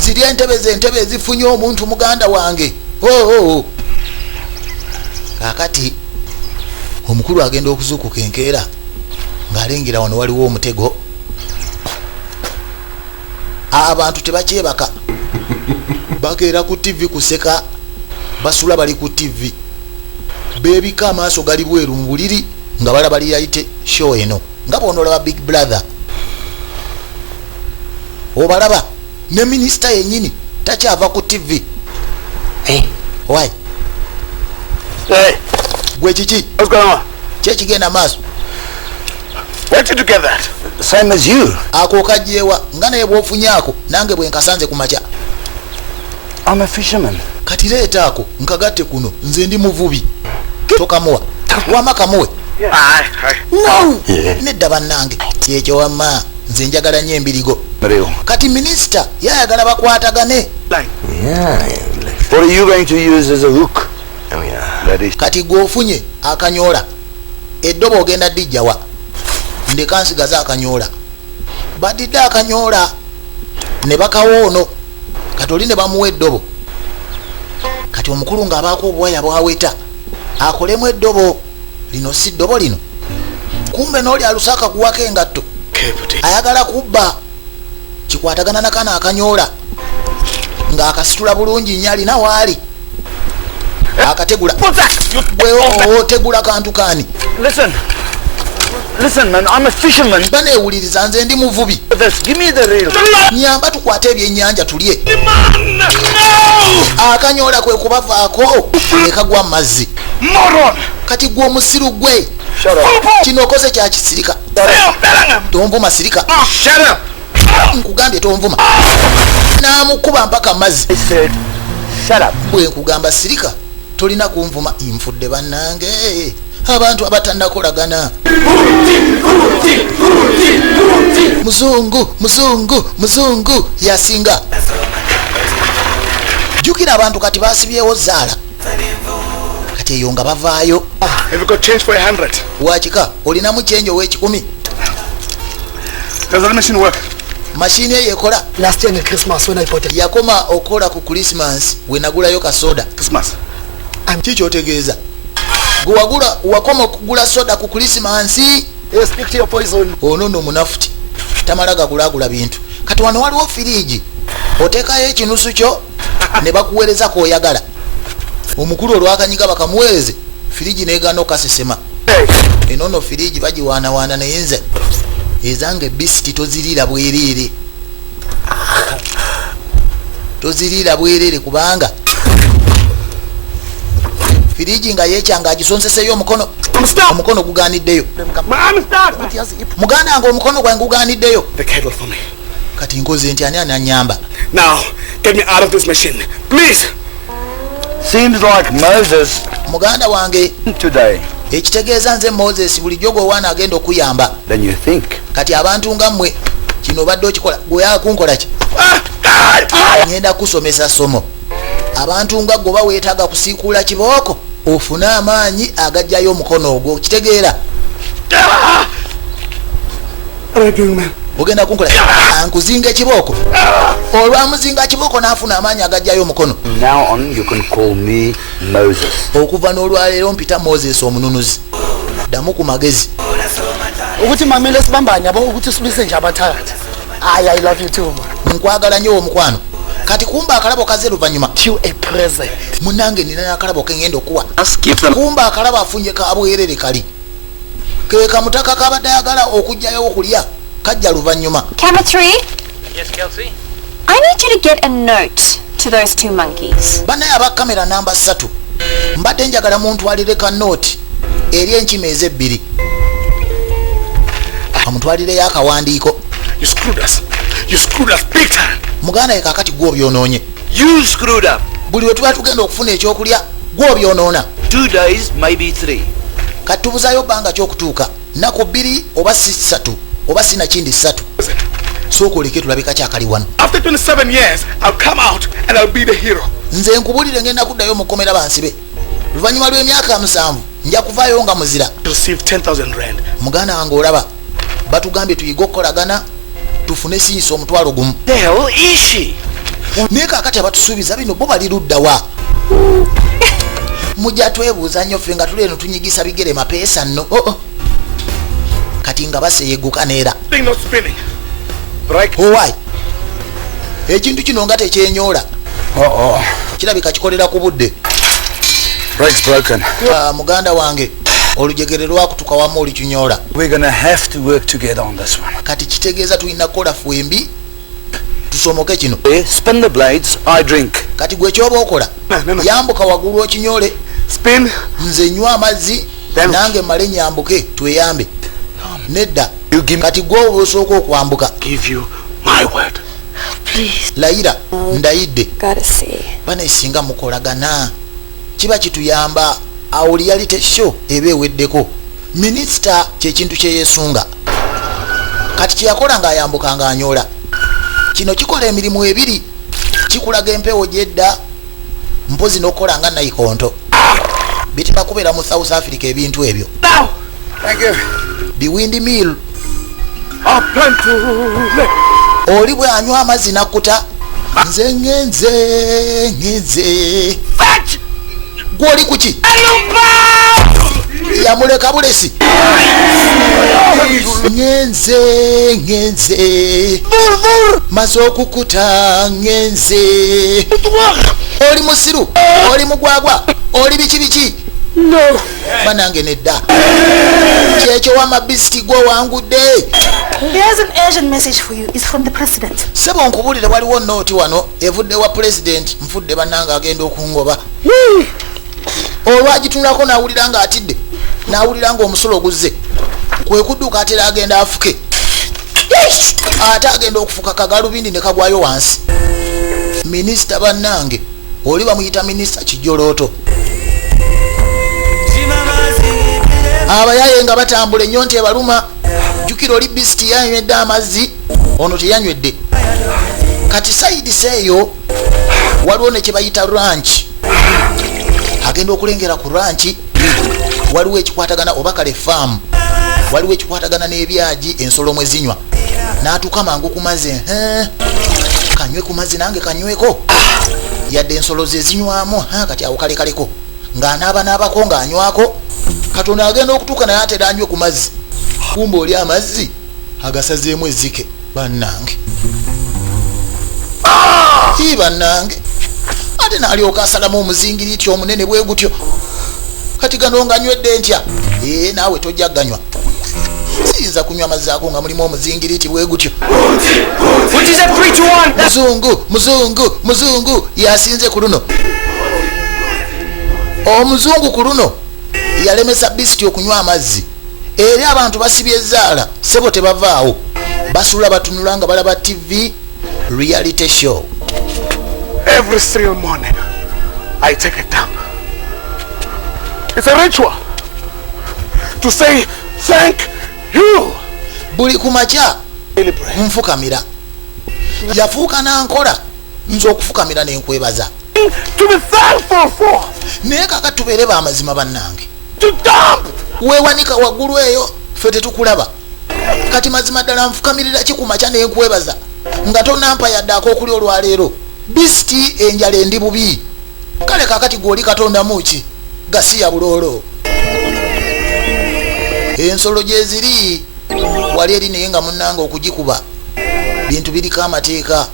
Ziri entebe ezifunye omuntu muganda wange. Kakati omukulu agenda okuzuukuka enkeera ng'alengera wano waliwo omutego. Abantu tebakyebaka. Bakeera ku TV kuseka. Basula bali ku TV. Beebika amaaso gali bweru mu buliri nga balaba liyayite show eno. Nga bw'onolaba Big Brother. Obalaba ne minisita yennyini takyava ku TV. Why? Hey, Gwe kiki? what's going on? Kyekigenda maaso. Where did you get that? Same as you. Ako kajjeewa nga naye bw'ofunyaako nange bwe nkasanze ku makya. I'm a fisherman. Kati leeta ako nkagatte kuno nze ndi muvubi. Tokamuwa. Wama kamuwe. No! Nedda bannange. Ekyo wamma nze njagala nnyo embirigo. Kati minisita yayagala bakwatagane. What are you going to use as a hook? That is. Kati gw'ofunye akanyoola. Eddobo ogenda ddijjawa. Ndeka nsigaza akanyoola. Badidde akanyoola. Ne bakawoono. Kati oli ne bamuwa eddobo. Kati omukulu ng'abaako obwaya bwaweta. Akolemu eddobo. Lino si ddobo lino. Kumbe n'oli alusaka kuwako engatto. Ayagala kubba. Kikwatagana nakana akanyoola. Ng'akasitula bulungi nnyo alina waali. Akategula. Bwe tegula kantu kaani. Listen, man, I'm a fisherman. Baneewuliriza nze ndi muvubi. Give me the reel. Nyamba tukwate ebyennyanja tulye. Akanyoola kwe kubavaako ekagwa mu mazzi. Kati gwe omusiru gwe. Kino okoze kya kisirika. Tonvuma sirika. Nkugambye tonvuma. N'amukuba mpaka mazzi. Bwe nkugamba sirika tolina kunvuma nfudde bannange. Abantu abatannakolagana. Muzungu yasinga. Jukira abantu kati basibyewo zaala. Kati eyo nga bavaayo. Have you got change for 100? Wakika olinamu change ow'ekikumi. Does that machine work? Mashini eyo ekola. Last year in Christmas when I bought it. Yakoma okola ku Christmas we nagulayo kasoda. Christmas. Kiki otegeeza? Gwe wakoma okugula soda ku Christmas. Yes, speak to your poison. Ono no munafuti. Tamala gagula bintu. Kati wano waliwo firiji. Oteekayo ekinusu kyo ne bakuweereza k'oyagala. Omukulu olwakanyiga bakamuweereze firiji n'egaana okasesema. Enono firiji bagiwaanawaana naye nze ezange bisiti toziriira bwereere. Toziriira bwereere kubanga firiji nga yeekyanga agisonseseyo omukono. Omukono gugaaniddeyo. Muganda wange omukono gwange gugaaniddeyo. The cable for me. Kati nkoze nti ani ananyamba? Now, get me out of this machine. Please. Seems like Moses Muganda wange today. ekitegeeza nze Moses bulijjo gwewaana agenda okuyamba. Then you think. Kati abantu nga mmwe kino obadde okikola gwe yakunkola ki? Ngenda kusomesa somo. Abantu nga gwe baweetaaga kusiikuula kibooko ofuna amaanyi agajjayo omukono ogwo kitegeera ogenda kunkola ankuzinga ekibooko olwamuzinga kibooko n'afuna amaanyi agajjayo omukono. Now on you can call me Moses. Okuva n'olwaleero mpita Moses omununuzi. Ddamu ku magezi. ukuthi mamele sibambanye yabo ukuthi silwise nje abathathu. I love you too man. Nkwagala nnyo omukwano. Kati kumba akalabo kaze luvannyuma. You a present. Munange nina akalabo kengenda okuwa. Skip them. Kumba akalabo afunye kabwerere kali. Ke kamutaka kabadde ayagala okujjayo okulya. Kajja luvannyuma. Camera 3, Yes, Kelsey? I need you to get a note to those 2 monkeys. Banaye aba kamera namba 3. Mbadde njagala muntu alire ka note eri enkima ezebbiri. Amutwalire y'akawandiiko. You screwed us. You screwed us big time. Muganda ye kakati gwo byonoonye. You screwed up. Buli we tuba tugenda okufuna ekyokulya gwo byonoona. 2 days, maybe 3. Kati tubuzaayo bbanga ky'okutuuka. Nnaku 2 oba si 3 oba si nakindi 3. Sooka oleke tulabika kyakali wano. After 27 years, I'll come out and I'll be the hero. Nze nkubulire ngenda kuddayo mu kkomera bansibe. Luvannyuma lw'emyaka 7 nja kuvaayo nga muzira. Receive 10,000 rand. Muganda wange olaba batugambye tuyige okukolagana tufune siiso omutwalo gumu. The hell is she? Naye kaakati abatusuubiza bino bo bali luddawa. Mujja twebuuza nnyo ffe nga tuli eno tunyigisa bigere mapeesa nno. Kati nga baseeyeguka neera. Thing not spinning. Owaayi ekintu kino nga tekyenyoola. Kirabika kikolera ku budde. Brake's broken. Muganda wange olujegere lwakutuka wamu olikinyoola. We're gonna have to work together on this one. Kati kitegeeza tulina kukola fwembi tusomoke kino. Spin the blades, I drink. Kati gwe kyoba okola No. yambuka waggulu okinyoole. Spin. Nze nywa amazzi nange male nyambuke tweyambe. Nedda kati gwe oba osooka okwambuka. Give you my word. Please. Layira ndayidde. Gotta see. Bane singa mukolagana kiba kituyamba. Awo reality show eba eweddeko. Minisita kyekintu kyeyesunga. Kati kyeyakola ng'ayambuka ng'anyoola. Kino kikola emirimu ebiri. Kikulaga empewo gyedda mpozi n'okukola nga nayikonto. Bitera kubeera mu South Africa ebintu ebyo. Now. Thank you. Biwindi meal. I plan to live. Oli bwe anywa amazzi nakkuta. Nze ngenze. Gw'oli kuki? Yamuleka bulesi. Ngenze. Maze okukuta ngenze. Oli musiru, oli mugwagwa, oli biki. No. Banange nedda. Kyekyo wamabisiti gwo wangudde. Here's an urgent message for you. It's from the president. Sebo nkubulire waliwo nooti wano evudde wa president nfudde bannanga agenda okungoba. Olwagitunulako n'awulira nga atidde. N'awulira nga omusolo oguzze. Kwe kudduka atera agenda afuke. Ate agenda okufuka kagalubindi ne kagwayo wansi. Minisita bannange oli bamuyita minisita kijolooto. Abayaye nga batambula ennyonta ebaluma. Jjukira oli bisiti yanywedde amazzi ono teyanywedde. Kati sayidi seeyo waliwo ne kye bayita ranch. Agenda okulengera ku ranch waliwo ekikwatagana oba kale faamu. Waliwo ekikwatagana n'ebyagi ensolo mwe zinywa. N'atuuka mangu ku mazzi. Kanywe ku mazzi nange kanyweko. Yadde ensolo ze zinywamu kati awo kalekaleko. Ng'anaabanaabako ng'anywako. Katonda agenda okutuuka naye atera anywe ku mazzi. Kumba oli amazzi agasazeemu ezzike bannange. Bannange ate n'alyoka asalamu omuzingiriiti omunene bwe gutyo. Kati gano nga nywedde ntya? Naawe tojja ganywa. Siyinza kunywa amazzi ago nga mulimu omuzingiriiti bwe gutyo. What is that 3 to 1? Muzungu yasinze ku luno. Omuzungu ku luno yalemesa bisiti okunywa amazzi. Eri abantu basibye ezzaala sebo tebavaawo. Basula batunula nga balaba TV reality show. Every single morning, I take a dump. It's a ritual to say thank you. Buli kumakya nfukamira. Yafuuka nankola nze okufukamira n'enkwebaza. something to be thankful for. Naye kakati tubeere b'amazima bannange. To dump! Weewanika waggulu eyo ffe tetukulaba. Kati mazima ddala nfukamirira ki ku makya ne nkwebaza nga tonampa yadde ak'okuli olwaleero. Bisiti enjala endi bubi. Kale kakati gw'oli katonda muki gasiya buloolo. Ensolo gye ziri wali eri naye nga munnanga okugikuba bintu biriko amateeka.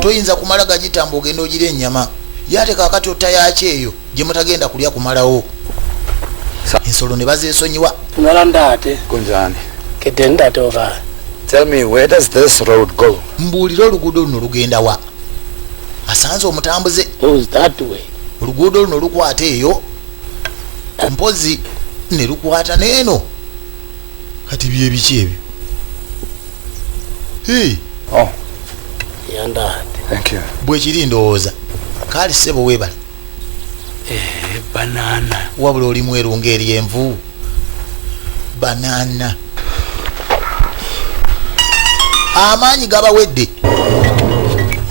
Toyinza kumala gagitamba ogenda ogira ennyama. Yate kakati otta yaki eyo gye mutagenda kulya kumalawo. Ensolo ne bazeesonyiwa. Nalandate. Kunjani? Kedendate oka. Tell me, where does this road go? Mbuulira oluguudo luno lugenda wa? Asanze omutambuze. Goes that way. Oluguudo luno lukwata eyo. Mpozi ne lukwata n'eno. Kati bye biki ebyo? Hey. Oh. Yandate. Thank you. Bwe kiri ndowooza. Kale ssebo weebale. Banana. Wabula oli mweru ng'eri envu. Banana. Amaanyi gabawedde.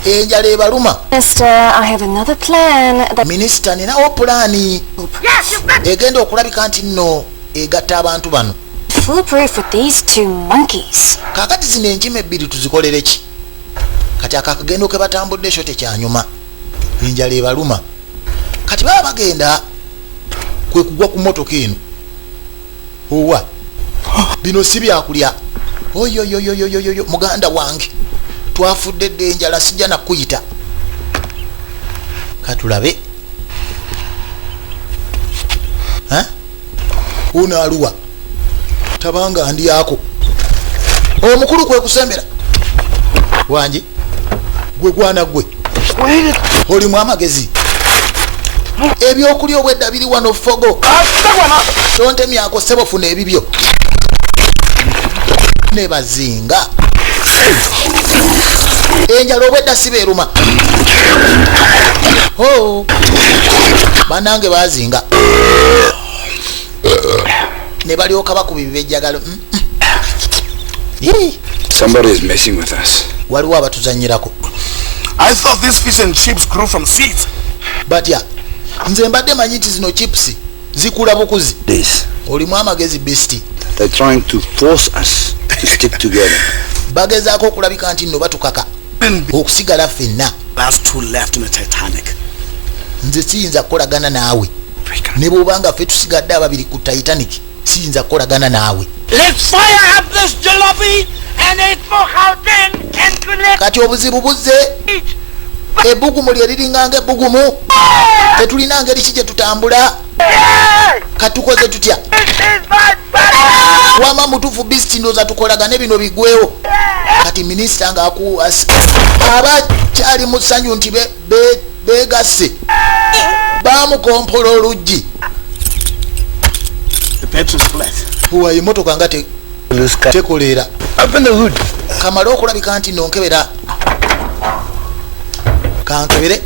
Enjala ebaluma. Minister, I have another plan that... Minisita ninawo pulaani. Egenda okulabika nti nno egatta abantu bano. Foolproof with these two monkeys. Kakati zino enkima ebbiri tuzikolere ki? Kati akakagendo ke batambudde ekyo tekyanyuma. Enjala ebaluma. Kati baba bagenda kwe kugwa ku mmotoka eno. Owa. Bino si byakulya. Oyo muganda wange. Twafudde dde enjala sijja nakuyita. Katulabe. Ha? Una aluwa. Tabanga ndi yako. Omukulu kwe kusembera. Wanji. Gwe gwana gwe. Oli mwamagezi. Ebyokulya obwedda biri wano fogo. Tonte myako sebo funa ebibyo. Ne bazinga. Enjala obwedda sibeeruma. Oh. Banange bazinga. Ne balyoka bakuba ebibejjagalo. Somebody is messing with us. Waliwo abatuzanyirako. I thought these fish and chips grew from seeds. But yeah. Nze mbadde manyi nti zino chips zikula bukuzi. This. Olimu amagezi besti. They're trying to force us to stick together. Bagezaako okulabika nti nno batukaka okusigala ffenna. Last two left in the Titanic. Nze siyinza kukolagana naawe. Ne bw'obanga ffe tusigadde ababiri ku Titanic siyinza kukolagana naawe. Let's fire up this jalopy and eat for Gauteng and collect Kati obuzibu buzze. Ebbugumu lye liringanga ebbugumu. Tetulina ngeri ki gye tutambula. Katukoze tutya. Wama mutufu bisiti ndooza tukolagane bino bigwewo. Kati minisita ng'akuwasa. Abakyali mu ssanyu nti beegasse. Baamukompola oluggi. The petrol's flat. Huwa emmotoka nga tekolera. Open the hood. Kamala okulabika nti nno nkebera. Kankebere.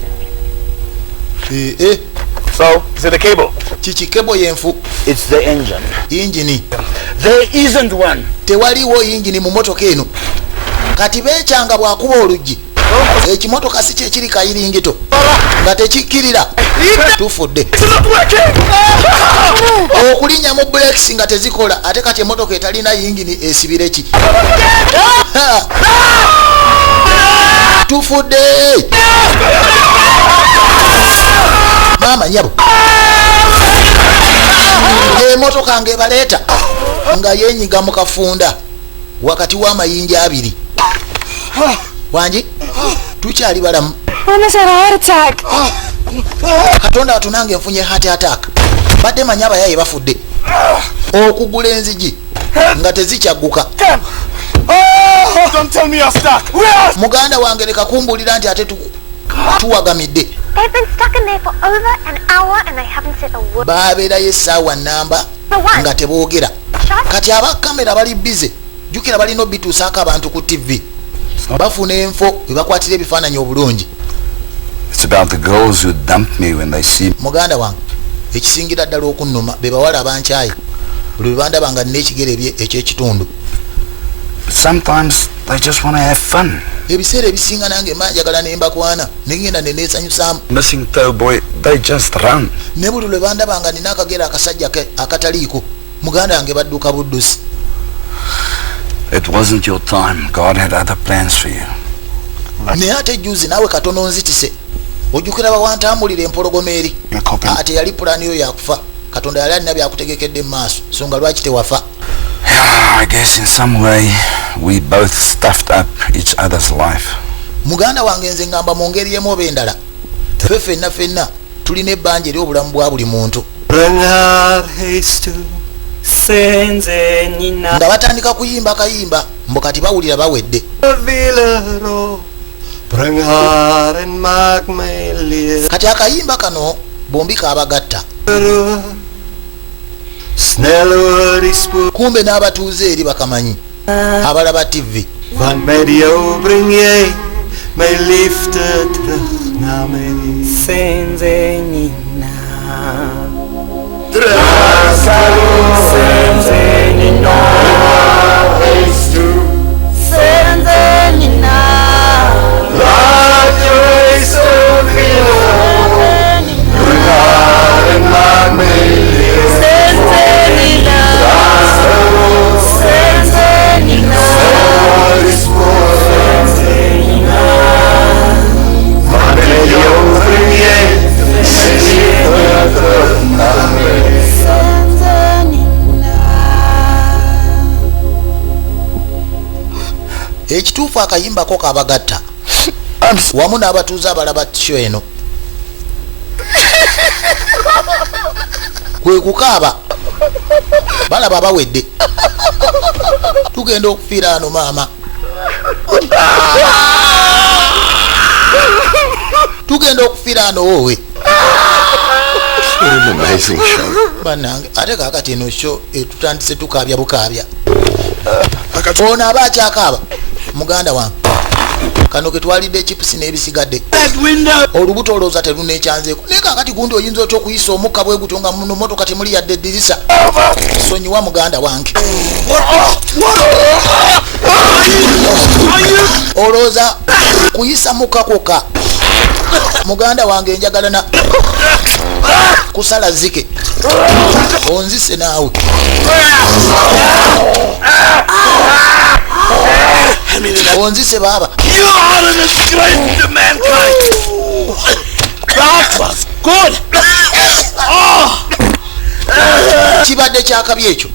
So, is it a cable? Kiki kebo yenfu. It's the engine. Injini. There isn't one. Tewaliwo injini mu motoka eno. Kati beekyanga bw'akuba oluggi. Ekimotoka si kye kiri kayiringito. Nga tekikkirira. Tufudde. Okulinnya mu brakes nga tezikola ate kati emotoka etalina yingini esibire ki. Tufudde. Mama nyabo. Emotoka ng'ebaleeta nga yenyiga mu kafunda wakati w'amayinja abiri. Wanji tukyali balamu. Almost had a heart attack. Katonda atunange nfunye heart attack. Badde manya abayaye bafudde. Okugula enzigi nga tezikyagguka. Don't tell me you're stuck. Muganda wange leka kumbulira nti ate tuwagamidde. They've been stuck in there for over an hour and they haven't said a word. Baabeerayo essaawa nnamba nga teboogera. Kati aba kamera bali bize. Jjukira balina obituusaako abantu ku TV. Bafuna enfo webakwatira ebifaananyi obulungi. It's about the girls who dump me when they see me. Muganda wange ekisingira ddala okunnuma be bawala abankyaye buli banda banga nina ekigere eky'ekitundu. But sometimes they just want to have fun. ebiseera ebisinga nange manjagala nembakwana negenda neneesanyusaamu. Missing toe boy, they just run. Ne buli lwe bandabanga nina akagera akasajja akataliiko muganda wange badduka buddusi. It wasn't your time. God had other plans for you. Naye ate juzi naawe katono nzitise ojjukira bawantambulira empologoma eri ate yali pulaani yo yakufa katonda yali alina byakutegekedde mu maaso songa lwaki tewafa. I guess in some way we both stuffed up each other's life. Muganda wange nze ngamba mu ngeri emu oba endala ffe ffenna tulina ebbanja ery'obulamu bwa buli muntu. Nga batandika kuyimba kayimba mbu kati bawulira bawedde. Kati akayimba kano bombi kabagatta. Kumbe n'abatuuze eri bakamanyi abalaba TV. Van mij jou breng jij mijn liefde terug naar mij. Senze Nina. Senze Nina. Senze Nina. Laat je eens wielen. Breng haar en maak mij lief. Senze Nina. Senze Nina. Ekituufu akayimbako kabagatta wamu n'abatuuze abalaba tisho eno kwe kukaaba balaba bawedde. Tugenda okufiira ano maama, tugenda okufiira ano wowe. What an amazing show. Bannange ate kaakati eno sho tutandise tukaabya bukaabya. Ono aba akyakaaba muganda wange kano ke twalidde chipusi n'ebisigadde olubuto olowooza teruneekyanzeeko naye kaakati gundi oyinza otya okuyisa omukka bwe gutyo nga muno motoka temuli yadde eddirisa. Sonyiwa muganda wange. Olowooza kuyisa mukka kwokka muganda wange njagala na kusala zike onzise naawe. Onzise baba. You are a disgrace to mankind. That was good. Kibadde kyakabi ekyo.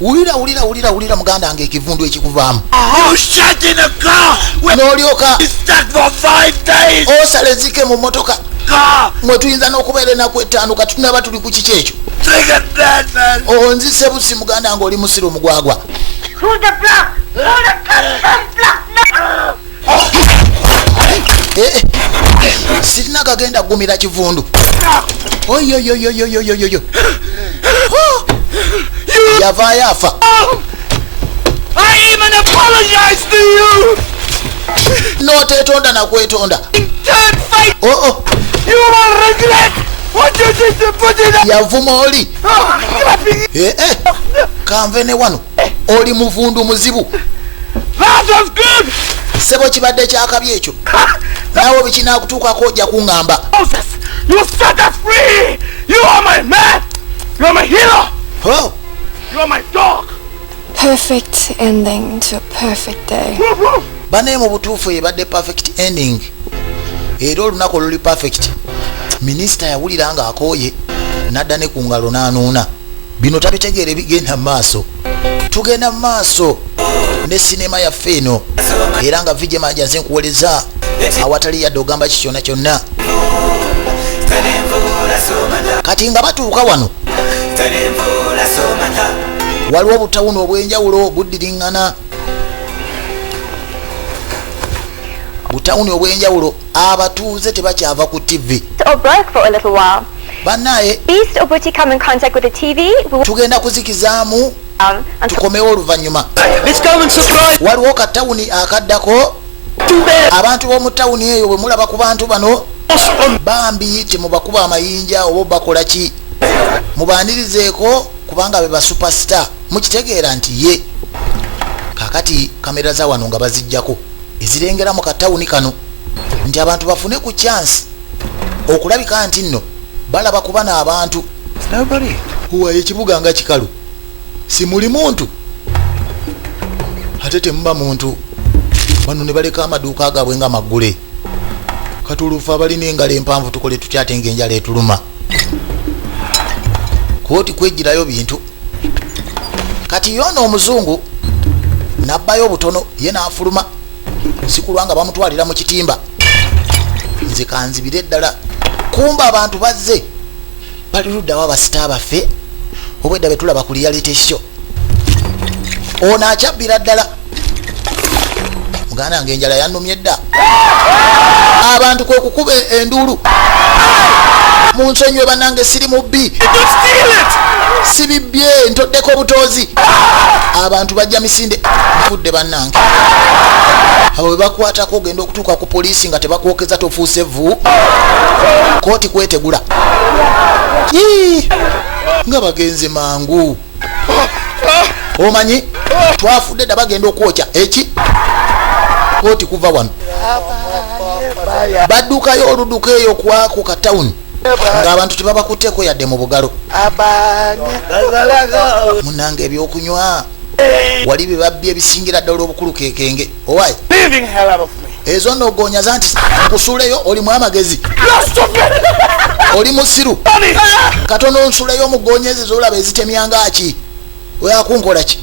Wulira muganda wange ekivundu ekikuvaamu. You shot in a car. N'olyoka Stuck for 5 days. osala zike mu motoka mwe tuyinza n'okubeera enaku etaano kati tunaba tuli ku kiki ekyo. Take a dead man. Onzise busi muganda wange oli musiru mugwagwa. Through the block! Through the custom block! Sirina kagenda kugumira kivundu. Yavaayo afa. I even apologize to you. N'oteetonda nakwetonda. Turn fight. You will regret what you did to put in a... Yavuma oli. Kanve ne wano oli muvundu muzibu. That was good. Sebo kibadde kyakabi ekyo naawe bikinaakutuukako ojja kuŋŋamba. Moses, you set us free. You are my man. You are my hero. You are my dog. Perfect ending to a perfect day. Banaye mu butuufu ebadde perfect ending era olunaku oluli perfect. Minisita yawulira nga akooye n'adda ne ku ngalo n'anuuna. Bino tabitegeere bigenda mu maaso. Tugenda mu maaso ne sinema yaffe eno era nga vije manja nze nkuwoleza awatali yadde ogamba ki kyonna kyonna. Kati nga batuuka wano waliwo obutawuni obw'enjawulo buddiriŋŋana. Butawuni obw'enjawulo abatuuze tebakyava ku TV. Or broke for a little while. Bannaye Beast or Booty come in contact with the TV, we'll tugenda kuzikizaamu tukomewo oluvannyuma. Waliwo katawuni akaddako. Abantu b'omu tawuni eyo bwe mulaba ku bantu bano bambi temubakuba amayinja oba bakola ki mubaanirizeeko kubanga be ba superstar mukitegeera nti ye kakati kamera za wano nga bazijjako ezirengera mu katawuni kano nti abantu bafune ku chance okulabika nti nno balaba kuba n'abantu huwa ekibuga nga kikalu si muli muntu ate temuba muntu bano ne baleka amaduuka agaabwe nga maggule katulufu abalina engalo empanvu tukole tutyate ng'enjala etuluma kooti kwejjirayo bintu kati yono omuzungu nabbayo obutono ye n'afuluma sikulwanga bamutwalira mu kitimba nze kanzibire eddala kumba abantu bazze bali luddawo abasita baffe obwedda be tulaba ku reality show ono akyabbira ddala muganda nga enjala yannumye dda abantu kwe kukuba enduulu munsonyiwe bannange siri mubbi sibibbye ntoddeko obutoozi abantu bajja misinde nfudde bannange abo bwe bakwatako ogenda okutuuka ku poliisi nga tebakwokeza tofuuse vvu kooti kwetegula nga bagenze mangu omanyi twafudde dda bagenda okwokya eki kooti kuva wano baddukayo oludduka eyo kwaku katawuni ng'abantu tebabakutteko yadde mu bugalo munange ebyokunywa wali bye babbi ebisingira ddala obukulu kekenge owaye ezo nogonya za nti nkusuleyo olimu amagezi oli musiru katono nsuleyo omugonyeze zolaba ezitemyanga ki oyakunkola ki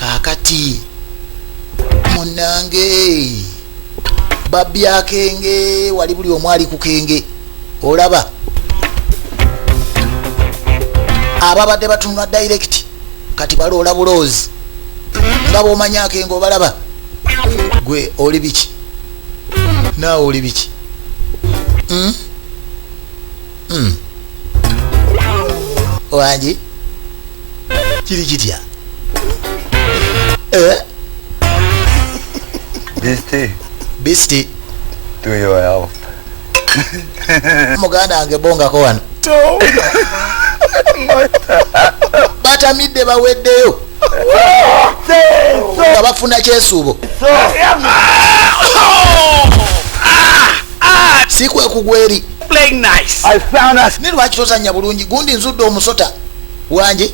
kakati munange babbi akenge wali buli omu ali ku kenge olaba ababadde batunula direct kati baloola buloozi nga bwomanya akenge obalaba gwe oli biki naawe oli biki wangi kiri kitya bisti to your health. muganda wange bongako wano batamidde baweddeyo nga bafuna kyesuubo si kwe kugweri ne lwaki tozanya bulungi gundi nzudde omusota wange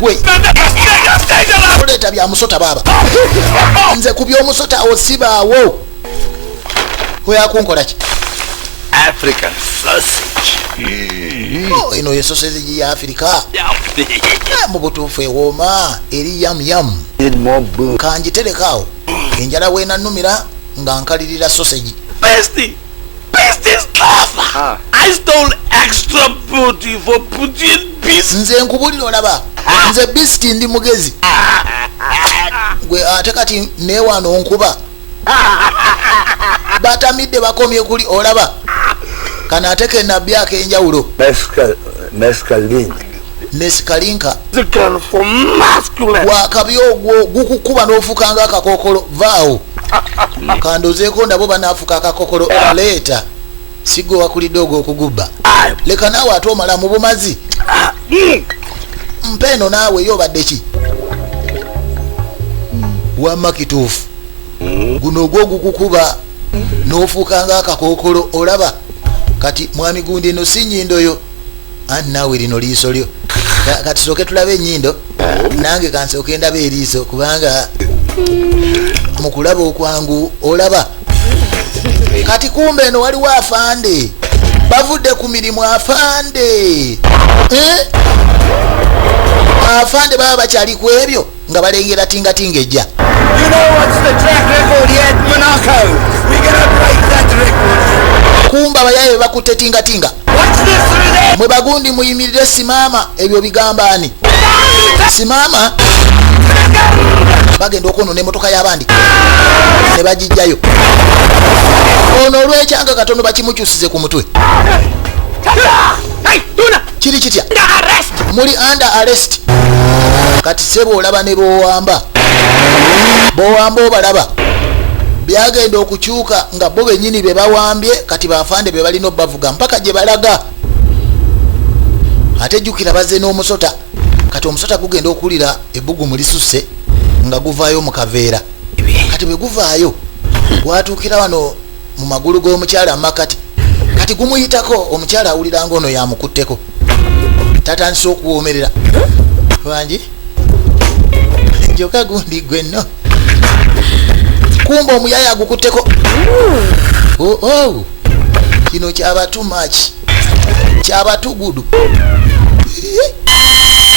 gwe oleeta bya musota baba nze ku by'omusota osibaawo oyakunkolaki African sausage. eno ye sausage ya Afrika mu butuufu ewooma eri yam kanjiterekaawo enjala weenannumira nga nkalirira sausage. Bestie is clever. I stole extra booty for putting beast. nze nkubulira olaba nze bisti ndi mugezi gwe ate kati neewano nkuba batamidde bakomye kuli olaba kana ate kenabbi ak'enjawulo nesikalinka wakabi ogwo gukukuba n'ofukanga akakokolo vaawo kandozeeko ndabo banaafuka akakokolo leeta sigwe wakulidde ogwo okugubba leka naawe ate omala mu bumazi mpeeno naawe yo badde ki wamma kituufu guno ogwo gukukuba n'ofuukanga akakokolo olaba kati mwami gundi eno si nnyindo anti naawe lino liiso lyo kati sooke tulabe ennyindo nange kansooke ndaba eriiso kubanga mu kulaba okwangu olaba kati kumbe eno waliwo afande bavudde ku mirimu afande afande baba bakyali ku ebyo nga balengera tingatinga ejja. kumba bayaye bakutte tingatinga mwe bagundi muyimirire simama ebyo bigambaani simama bagenda okwonona emmotoka y'abandi ne bagijjayo ono olw'ekyanga katono bakimukyusize ku mutwe kiri kitya muli under arrest kati sebo olaba ne bowamba obalaba byagenda okukyuka nga bo bennyini be bawambye kati bafande be balina obbavuga mpaka gye balaga ate jjukira bazze n'omusota kati omusota gugenda okulira ebbugumu lisusse nga guvaayo mu kaveera. Kati bwe guvaayo gwatuukira wano mu magulu g'omukyala Makati. Kati gumuyitako omukyala awulira ng'ono yamukutteko. Tatandise okuwoomerera. Wangi njoka gundi gwe nno. Kumba omuyaya agukutteko. Kino kyaba too much. Kyaba too good.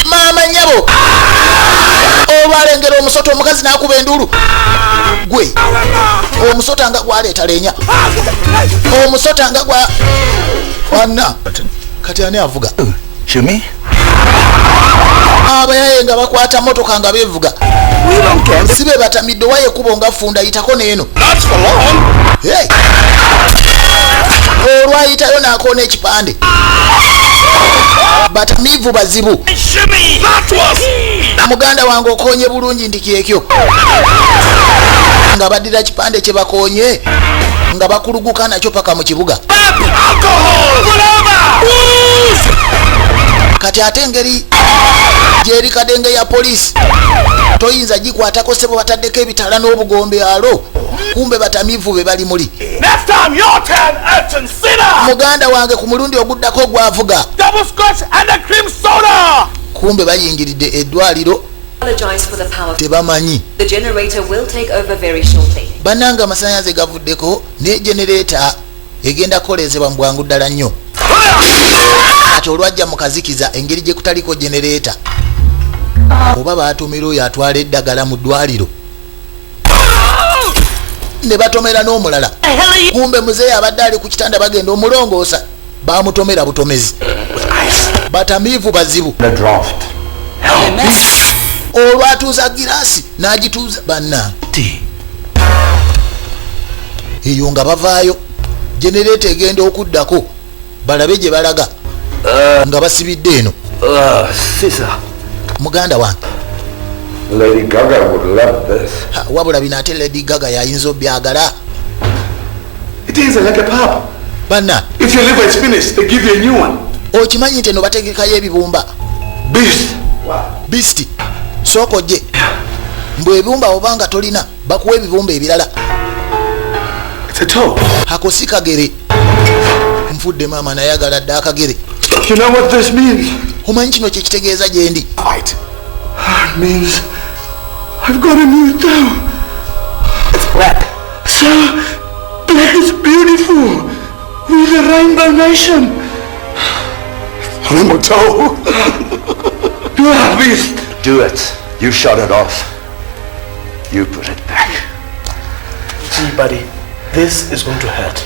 Mama nyabo obalengera omusoto omukazi n'akuba endulu gwe omusota nga gwaleeta leenya omusota nga gwa wanna kati ani avuga Shumi? Abayaye nga bakwata motoka nga bevuga sibe batamidde waye kubo nga funda yitako neeno olwayitayo n'akoona ekipande batamivu bazibu muganda wange okonye bulungi nti kyekyo nga baddira kipande kye bakonye nga bakuluguka nakyo paka mu kibuga kati ate engeri gyeri kadenge ya polisi toyinza gikwatako sebo bataddeko ebitala n'obugombe alo kumbe batamivu be bali muli. Next time your turn, Elton Sinner. Muganda wange ku mulundi oguddako gwavuga. Double scotch and a cream soda. Kumbe bayingiridde eddwaliro. Apologize for the power. Tebamanyi. The generator will take over very shortly. Bananga amasannyalaze gavuddeko ne generator egenda kukolezebwa mu bwangu ddala nnyo. Kati olwajja mu kazikiza engeri gye kutaliko generator. Oba baatumira oyo atwala eddagala mu ddwaliro. Ne batomera n'omulala. Kumbe muzeeyi abadde ali ku kitanda bagenda omulongoosa baamutomera butomezi. Batamiivu bazibu. Olwatuuza giraasi n'agituuza banna. Eyo nga bavaayo genereeta egenda okuddako balabe gye balaga nga basibidde eno. Muganda wange. Lady Gaga would love this. Wabula bino ate Lady Gaga yayinza obyagala. It is like a pub. Banna. If your liver is finished, they give you a new one. Okimanyi nti eno bategekayo ebibumba. Beast. Beast. Soko je. Mbwe ebibumba obanga tolina bakuwa ebibumba ebirala. It's a toe. Hako si kagere. Nfudde mama nayagala dda akagere. You know what this means? Omanyi kino kye kitegeeza gye ndi. Right. It means I've got a new toe. It's black. So black is beautiful. We're the Rainbow Nation. I'm a toe. Beast. Do it. You shot it off. You put it back. See, buddy, this is going to hurt.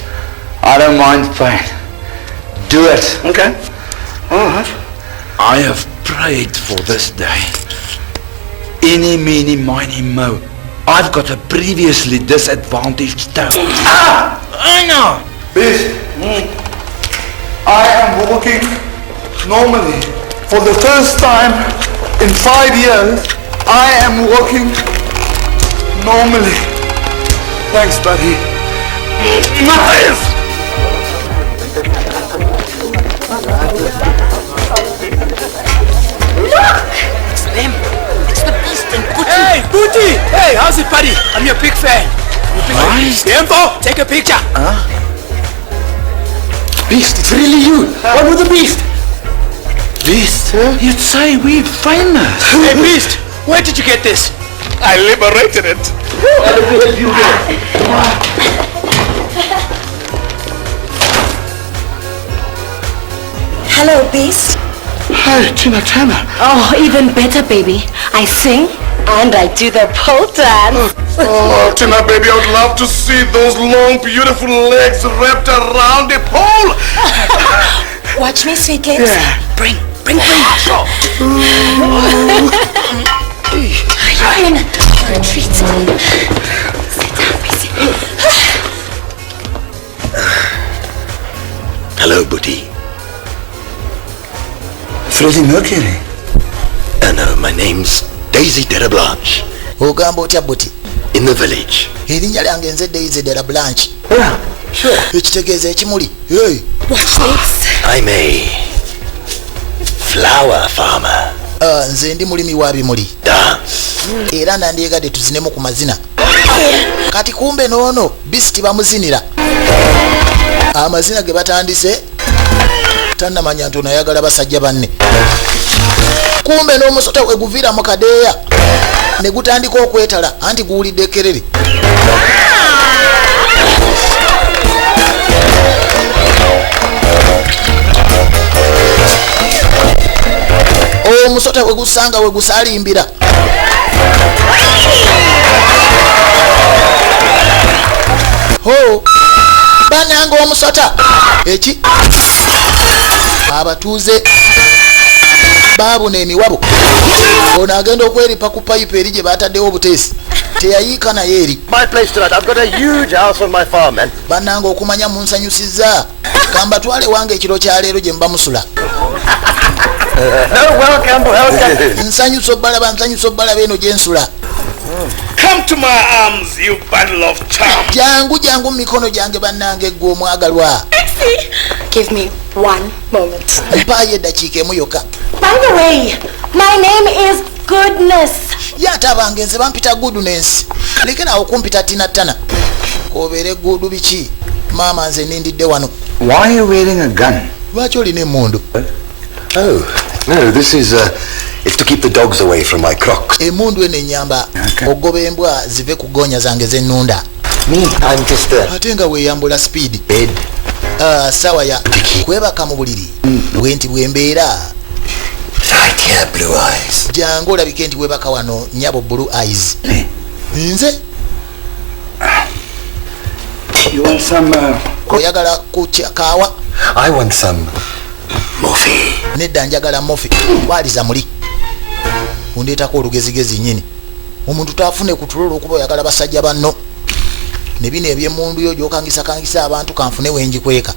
I don't mind pain. Do it. Okay. All right. I have prayed for this day. Eeny, meeny, miny, mo. I've got a previously disadvantaged toe. I know. Beast. I am walking normally. For the first time in 5 years, I am walking normally. Thanks, buddy. Nice! Hey, Booty! Hey, how's it, buddy? I'm your big fan. Nice. Tiempo, take a picture. Beast, it's really you. What was the Beast? Beast? You'd say we're famous. Hey, Beast, where did you get this? I liberated it. Hello, Beast. Hi, Tina Turner. Oh, even better, baby. I sing and I do the pole dance. Oh, Tina, baby, I would love to see those long, beautiful legs wrapped around the pole. Watch me, sweet lips. Yeah. Bring. You're in for a treat. Sit down, Beastie. Hello, Booty. Freddie Mercury. No, my name's Daisy Derablanche. Ogamba otya Buti? In the village. Erinnya lyange nze Daisy Derablanche. Yeah, sure. Ekitegeeza ekimuli. Hey. Watch this. I'm a flower farmer. Nze ndi mulimi wa bimuli. Dance. era nandyegadde tuzinemu ku mazina. Kati kumbe noono Beast bamuzinira amazina ge batandise tannamanya nti ono ayagala basajja banne. Kumbe n'omusota we guviira mu kadeeya ne gutandika okwetala anti guwulidde ekkerere. Omusota we gusanga we gusalimbira. Ho bananga omusota eki abatuuze baabuna emiwabo. Ono agenda okweripa ku payipu eri gye bataddewo obuteesi teyayiika naye eri. Bannanga okumanya munsanyusizza kamba twale wange ekiro kya leero gye mba musula. Nsanyusa obbalaba eno gye nsula. Come to my arms, you bundle of charm. Jangu mikono gyange bannange gwe omwagalwa. Give me one moment. Mpaayo eddakiika emu yokka. By the way, my name is Goodness. Yate abange nze bampita Goodness. Lekera okumpita Tinatana. Obeere gudu biki? Maama nze nindidde wano. Why are you wearing a gun? Lwaki olina emmundu? Oh, no, this is, it's to keep the dogs away from my crocs. Emmundu eno enyamba ogoba embwa zive ku ggoonya zange z'ennunda. Me, I'm just ate nga weeyambula speed. bed. Sawa ya kwebaka mu buliri bwe nti bwembeera. Right here, blue eyes. Jangu olabike nti webaka wano nyabo blue eyes. Nze You want some oyagala ku kaawa? I want some Moffee. Nedda njagala mofi. Waliza muli undeetako olugezigezi nyini. Omuntu tafune kutulolo okuba oyagala basajja banno. Ne bino ebyemmundu yo gyokangisa abantu kanfune wenji kweka.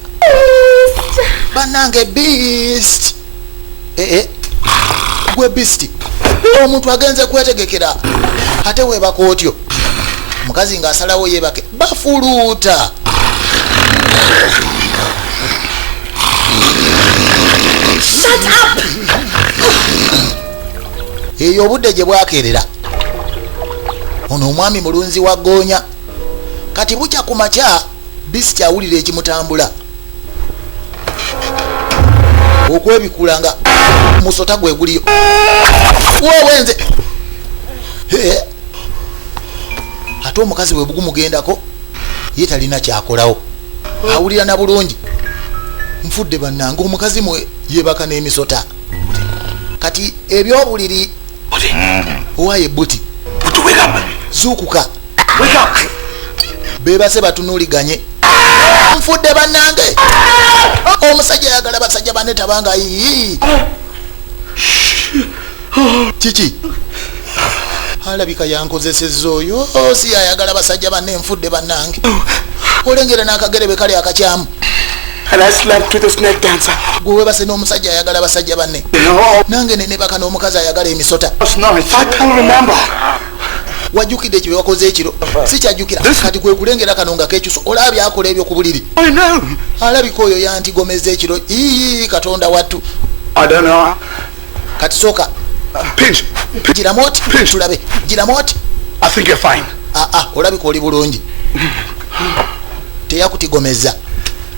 Bannange Beast. Gwe Beast. Omuntu agenze kwetegekera ate webaka otyo. Mukazi ng'asalawo yebake bafuluuta. Shut up! Eyo obudde gye bwakerera. Ono omwami mulunzi wa ggoonya. Kati bukya ku makya Beast awulira ekimutambula. Okwebikulanga musota gwe guliyo. Wowenze. Ate omukazi we bugumugendako ye talina kyakolawo. Awulira na bulungi. Nfudde bannanga omukazi mwe yebaka n'emisota. Kati ebyobuliri owaye buti zuukuka bebase batunuuliganye. Nfudde bannange omusajja ayagala basajja banne tabanga yiyi kiki alabika yankozesezza oyo si ayagala basajja banne. Nfudde bannange olengera n'akagerebe kali akakyamu. And I slept with a snake dancer. Gwe base n'omusajja ayagala basajja banne. Nange nenebaka n'omukazi ayagala emisota. I can't remember. Wajjukidde ekyo wakoze ekiro. Si kyajjukira. Kati kwe kulengera kano nga kekyuso olabye akola ebyo ku buliri. I know. Alabika oyo yantigomeza ekiro. Katonda wattu. I don't know. Kati soka. Pinch. Giramoti. Tulabe. Giramoti. I think you're fine. Olabika oli bulungi. Teyakutigomeza.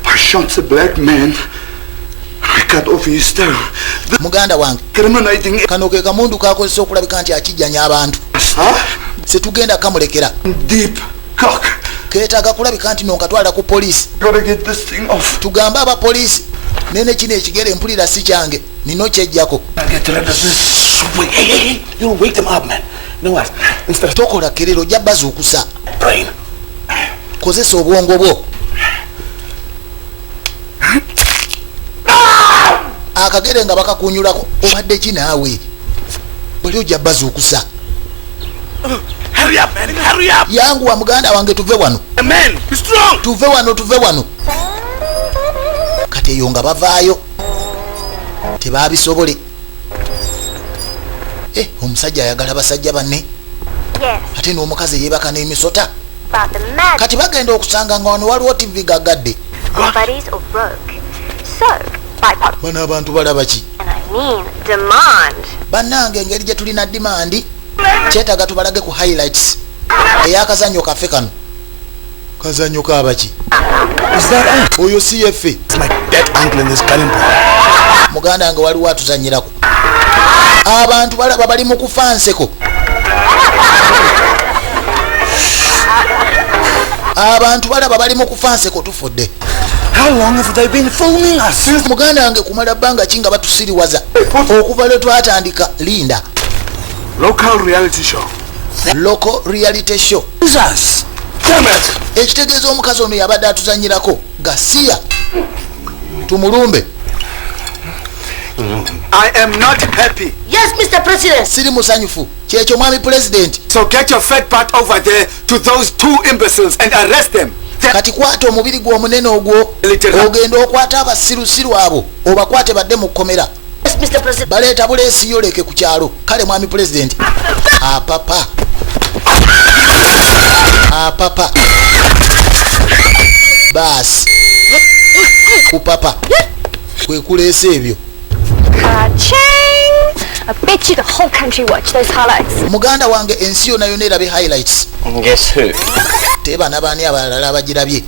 I shot the black man. I cut off his toe. Muganda wange. Criminating. Kano ke kamundu kakozesa okulabika nti akijjanya abantu. Setugenda kamulekera. Deep cock. Keetaaga kulabika nti nonkatwala ku poliisi. Gotta get this thing off. Tugambe abapoliisi. Nene kino ekigere mpulira si kyange. Nino kyejjako. Hey, you'll wake them up, man. You know what? Instead of tokola kerero ojja bazuukusa. brain. Kozesa obwongo bwo. Akagere nga bakakunyulako obadde ki naawe bali ojja bazuukusa. Hurry up, man. Hurry up. Yangu wa muganda wange tuve wano. Man, be strong. Tuve wano. Kati eyo nga bavaayo tebaabisobole. Omusajja ayagala basajja banne. Ate n'omukazi yeebaka n'emisota. Kati bagenda okusanga nga wano waliwo TV gagadde. Bano abantu balaba ki? Bannange engeri gye tulina dimandi kyetaaga tubalage ku highlights ey'akazannyo kaffe kano. Kazannyo kabaki? Oyo CFA. Muganda wange waliwo atuzannyirako. Abantu balaba bali mu kufa nseko. Abantu balaba bali mu kufa nseko tufudde. How long have they been filming us? Muganda wange kumala bbanga ki nga batusiriwaza okuva lwe twatandika Linda. Local reality show. Local reality show. Jesus! Damn it! Ekitegeeza omukazi ono yabadde atuzannyirako Gasiya tumulumbe. I am not happy. Yes, Mr. President. Siri musanyufu kyekyo mwami president. So get your fat butt over there to those two imbeciles and arrest them. Kati kwata omubiri gwo omunene ogwo ogenda okwata abasirusiru abo obakwate badde mu kkomera. Yes, Mr. President. Baleeta buleesi yoleke ku kyalo. Kale mwami president. Apapa. Apapa. Baasi. Kupapa. Kwe kuleesa ebyo. Ka-ching! I bet you the whole country watch those highlights. Muganda wange ensi yonna yonna erabe highlights. Guess who? Teba n'abaani abalala abagirabye.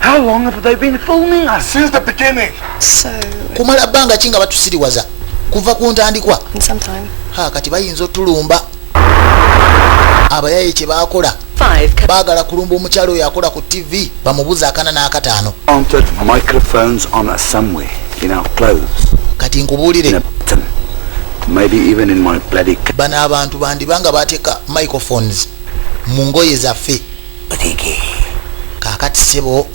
How long have they been filming us? Since the beginning. So, Kumala bbanga ki nga batusiriwaza kuva ku ntandikwa. sometime. Kati bayinza otulumba. Abayaye kye baakola. 5. Baagala kulumba omukyalo oyo akola ku TV bamubuza akana n'akataano. Planted microphones on us somewhere in our clothes. Kati nkubuulire. Maybe even in my bloody bano abantu bandibanga bateeka microphones mu ngoye zaffe. Kaakati sebo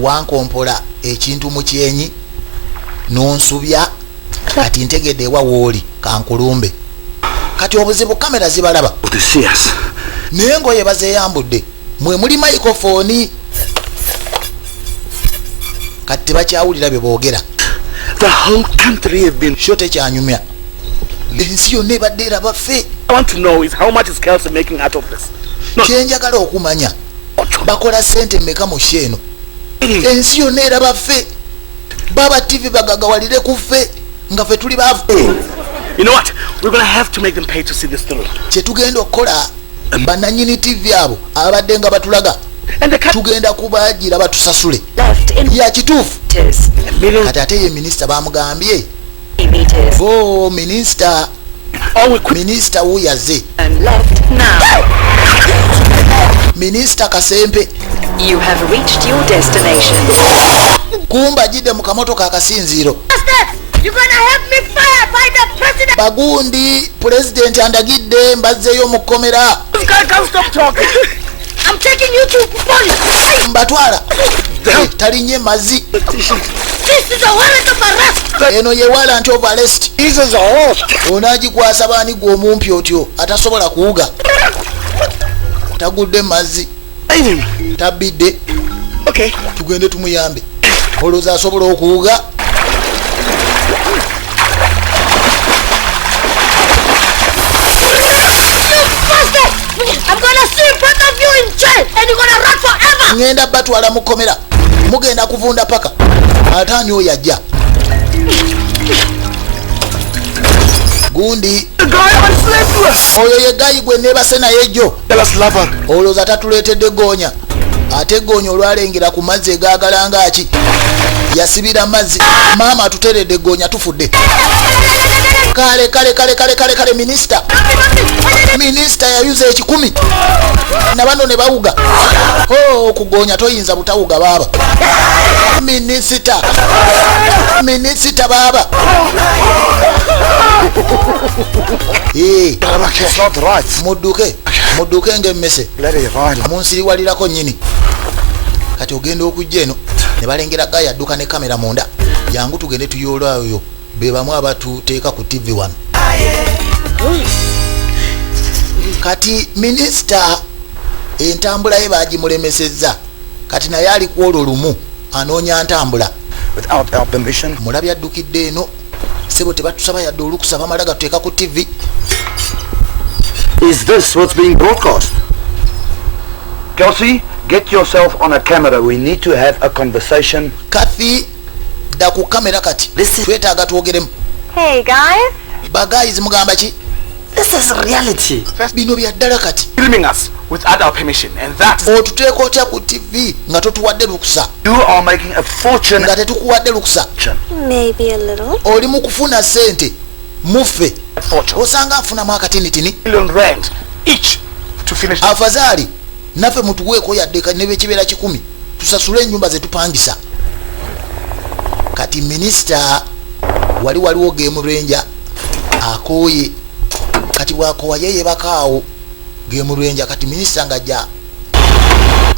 wankompola ekintu mu kyenyi n'onsubya kati ntegedde ewa wooli kankulumbe. Kati obuzibu kamera zibalaba to see us. naye engoye bazeeyambudde mwe muli microphone. Kati tebakyawulira bye boogera. The whole country have been. Sho tekyanyumya ensi yonna ebadde eraba ffe. I want to know is how much is Kelsey making out of this? Kyenjagala okumanya bakola sente mmeka mu sheeno. Ensi yonna eraba ffe. Baba TV bagagawalire ku ffe nga ffe tuli baavu. You know what? We're gonna have to make them pay to see this through. Kye tugenda okukola bannannyini TV abo abadde nga batulaga tugenda kubaagira batusasule. Left in Ya kituufu. meters. Kati ate ye minisita bamugambye. Meters. Oh minisita. Minisita wuyaze. And left now. Minisita Kasempe. You have reached your destination. Kumba jidde mu kamotoka akasinziiro. You're gonna have me fired by the president. Bagundi president andagidde mbazzeeyo mu kkomera. This guy can't stop talking. I'm taking you to police. Mbatwala. Talinnye mazzi. This is a warrant of arrest. Eno ye warrant of arrest. This is a horse. Onaagikwasa baani gwe omumpi otyo atasobola kuwuga. Tagudde mazzi. Tabbidde. Okay. Tugende tumuyambe. Olowooza asobola okuwuga. I'm gonna see both of you in jail and you're gonna run forever. Ngenda batwala mu kkomera. Mugenda kuvunda paka. Ate ani oyo ajja? Gundi. Oyo ye gayi gwe neebase naye jjo. Olowooza tatuleetedde goonya. Ate goonya olwalengera ku mazzi egaagala ngaaki. Yasibira mazzi. Maama atuteredde goonya tufudde. Kale minisita. Minisita yayuza ekikumi. Na bano ne bawuga. Okugoonya toyinza butawuga baaba. Minisita baaba. Mudduke ng'emmese. Munsiriwalirako nnyini. Kati ogenda okujja eno ne balengera gaya adduka ne kamera munda. Jangu tugende tuyoolwayo be bamu abatuteeka ku TV wano. Kati minisita entambula ye baagimulemesezza. Kati naye ali ku olwo lumu anoonya ntambula. Without our permission. Mulabi addukidde eno. Sebo tebatusaba yadde olukusa bamala gatuteeka ku TV. Is this what's being broadcast? Kelsey, get yourself on a camera. We need to have a conversation. Kathy, da ku kamera kati. Twetaaga twogeremu. Hey guys. Guys mugamba ki? This is reality. Bino bya ddala kati. Filming us without our permission, and that is... Otuteeka otya ku TV nga totuwadde lukusa. You are making a fortune. Nga tetukuwadde lukusa. Maybe a little. Oli mu kufuna ssente muffe. Fortune. Osanga afunamu akatinitini. $1 million each to finish. Afazaali naffe mutuweeko yadde ne bekibeera 10 tusasule ennyumba ze tupangisa. Kati minisita waliwo Gemulwenja akooye kati bwakowa yeye bakaawo Gemulwenja kati minisita ngajja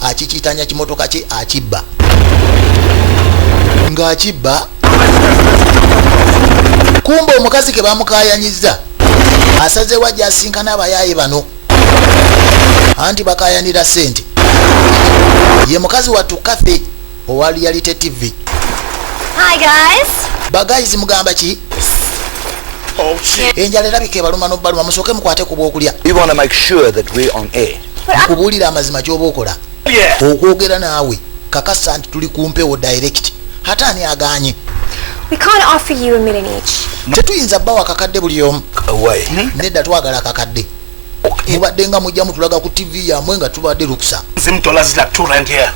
akikitanya kimotoka kye akibba ng'akibba kumbe omukazi ke bamukaayanyiza asazeewo ajja asinkana abayaaye bano anti bakaayanira ssente ye mukazi wattu Kathy owa Reality TV. Hi guys. Bagayizi mugamba ki? Oh shit. Enjala erabika ebaluma n'obbaluma musooke mukwate ku bw'okulya. We want to make sure that we're on air. Nkubuulira amazima ky'oba okola. Okwogera naawe kakasa nti tuli ku mpewo direct. Hata ani agaanye. We can't offer you $1 million each. Tetuyinza bbawa kakadde buli omu. Away. Nedda twagala kakadde. Mubadde nga mujja mutulaga ku TV yamwe nga tubadde lukusa. $2 is like $2 here.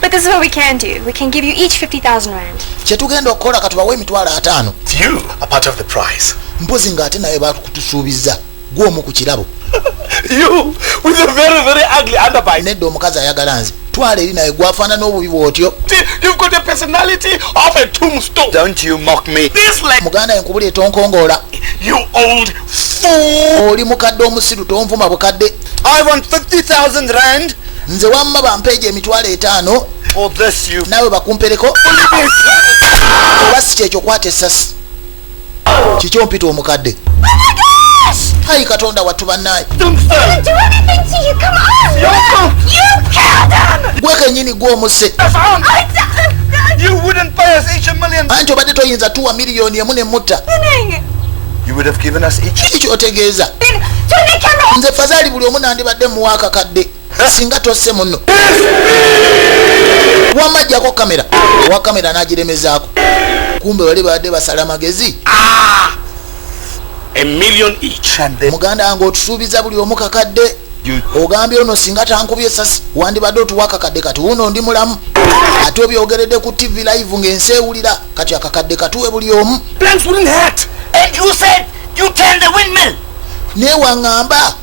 But this is what we can do. We can give you each 50,000 rand. Kyetugenda okukola katubawe emitwalo 5. You are part of the prize. Mpozi ng'ate naye bakutusuubiza gw'omu ku kirabo. You with a very, very ugly underbite. Nedda omukazi ayagala nze. Twala eri naye gwafaanana n'obubi bw'otyo. You've got the personality of a tombstone. Don't you mock me. This like Muganda enkubula etonkongoola. you old fool. Oli mukadde omusiru tonvuma bukadde. I want 50,000 rand. Nze wamma bampeeje emitwalo 5. For this you. Naawe bakumpereko. Oba si kyekyo kwata essasi. Kikyo mpita omukadde. Hayi Katonda wattu bannaaye. Didn't do anything to you. Come on. You killed him. Gwe kennyini gw'omusse. You wouldn't pay us each $1 million. Anti obadde toyinza tuwa miliyoni emu ne mutta. You would have given us each. Kiki ky'otegeeza? Nze Fazaali buli omu nandibadde muwa akakadde. Singa tosse munno. Wamajjako kamera. Owa kamera n'agiremezaako. Kumbe bali badde basala magezi. $1 million each. Muganda wange otusuubiza buli omu kakadde. Ogambye ono singa tankubye essasi wandibadde otuwa akakadde kati wuno ndi mulamu. Ate obyogeredde ku TV live ng'ensi ewulira kati akakadde katuwe buli omu. Plans wouldn't hurt. And you said you turned the windmill. Naye waŋŋamba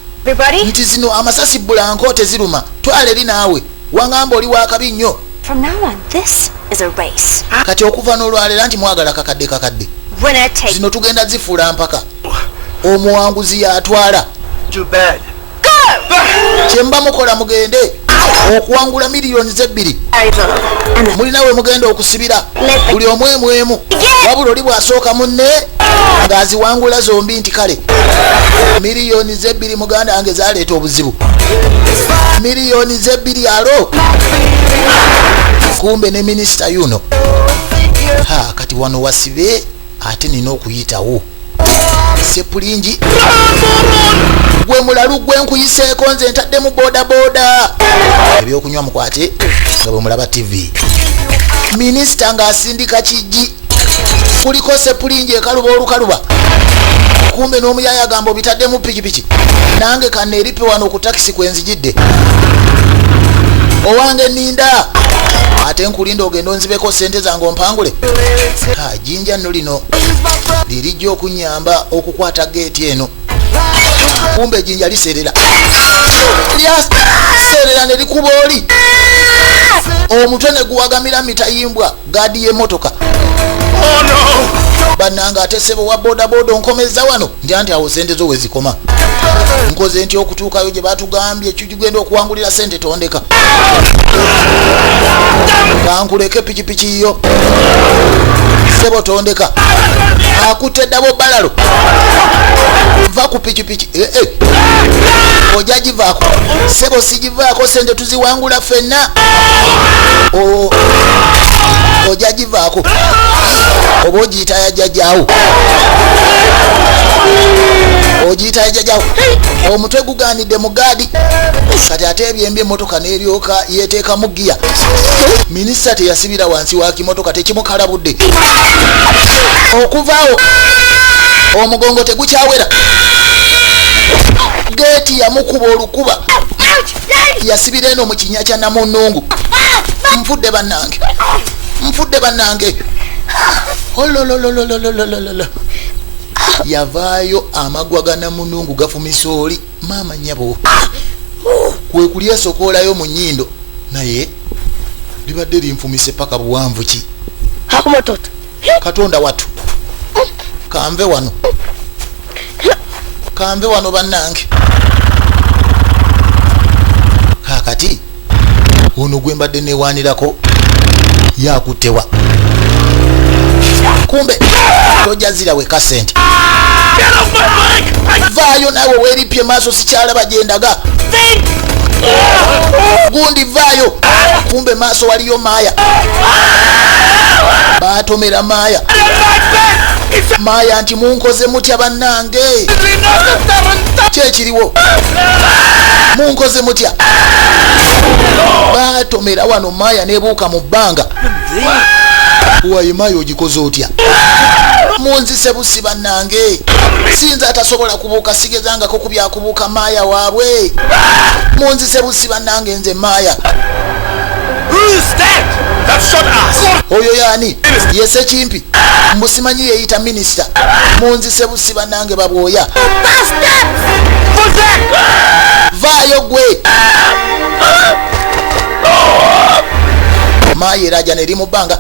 nti zino amasasi bulanko teziruma. Twala eri naawe waŋŋamba oli wakabi nnyo. From now on, this is a race. Kati okuva n'olwaleera nti mwagala kakadde. Winner take. Zino tugenda zifuula mpaka. Omuwanguzi yatwala. Too bad. Kyemba mukola mugende okuwangula miliyoni 2. Mulina we mugenda okusibira buli omwemu wabula oli bw'asooka munne ng'aziwangula zombi nti kale miliyoni 2 muganda wange zaleeta obuzibu. Miliyoni 2 alo kumbe ne minisita yuno. Kati wano wasibe ate nina okuyitawo sepulingi gwe mulalu gwe nkuyiseeko nze ntadde mu bodaboda ebyokunywa mukwate nga bwe mulaba TV. Minisita ng'asindika kijji kuliko sepulingi ekaluba olukaluba kumbe n'omuyaya agamba obitadde mu pikipiki nange kanneeripe wano ku takisi kwenzijidde owange ninda ate nkulinda ogenda onzibeko sente zange ompangule. Jinja nno lino lirijja okunyamba okukwata geeti eno. Kumbe jinja liserera lyaserera ne likuba oli omutwe ne guwagamira mitayimbwa gaadi y'emmotoka. Bannanga ate ssebo wa bodaboda onkomeza wano ndi anti awo sente zo we zikoma. Nkoze nti okutuukayo gye batugambye ekigenda okuwangulira sente tondeka. Kankuleke pikipiki yo ssebo tondeka. Akutte ddabo balalo va ku pikipiki. Ojja givaako ssebo sigivaako sente tuziwangula ffenna. Ojja givaako oba ogiyita yajjajjaawo. Ogiyita yajjajjaawo omutwe gugaanidde mu gaadi kati ate ebyembi emmotoka n'eryoka yeeteekamu giya. Minisita teyasibira wansi wa kimotoka tekimukalabudde. Okuvaawo omugongo tegukyawera geeti yamukuba olukuba yasibira eno mu kinnya kya namunungu nfudde bannange olololololololololo yavaayo amagwa ga namunungu gafumisa oli maama nnyabo kwe kuli esokoolayo mu nnyindo naye libadde linfumise paka buwanvu ki hakumototo katonda watu kanve wano bannange kakati ono gwe mbadde newanirako yakutewa kumbe tojazira we kasente vaayo nawe weripye maaso sikyalaba gyendaga gundi vaayo kumbe maaso waliyo maaya batomera maaya nti munkoze mutya bannange kyekiriwo munkoze mutya batomera wano maaya nebuuka mu bbanga wayi maaya ogikoze otya munzise busi bannange sinza atasobola kubuuka sigezangako kubyakubuuka maaya waabwe munzise busi bannange nze maaya oyo yaani yese kimpi mbusimanyi yeyita minisita munzise busi bannange babwoya vaayo gwe maaya eraja neri mu bbanga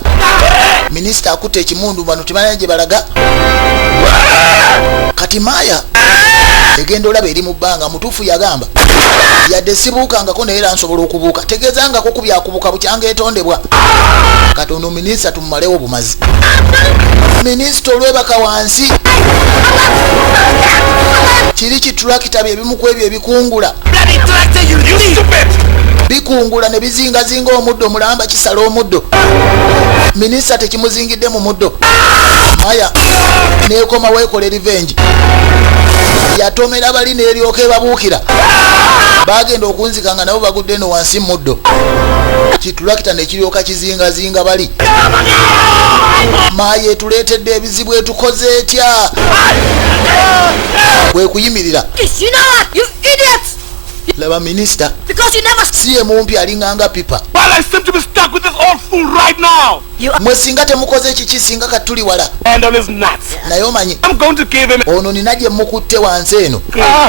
minisita akutte ekimundu bano tebalina gye balaga kati maaya egenda olaba eri mu bbanga mutuufu yagamba yadde sibuukangako naye era nsobola okubuuka tegezangako kubyakubuuka bukyanga etondebwa kati ono minisita tumumalewo bumazi minisita olwebaka wansi kiri kitulakita byebimu ku ebyo ebikungula bikungula ne bizingazinga omuddo mulamba kisala omuddo minisita tekimuzingidde mu muddo aya nekoma weekole revenge yatomera bali neryoka ebabuukira bagenda okunzikanga nabo bagudde eno wansi muddo kitulakita nekiryoka kizingazinga bali maye etuleetedde ebizibu etukoze etya kwekuyimirira laba minisita siye mumpi alinganga pipa mwe singa temukoze ekiki singa katuli wala naye omanyi ono nina gye mukutte wansi eno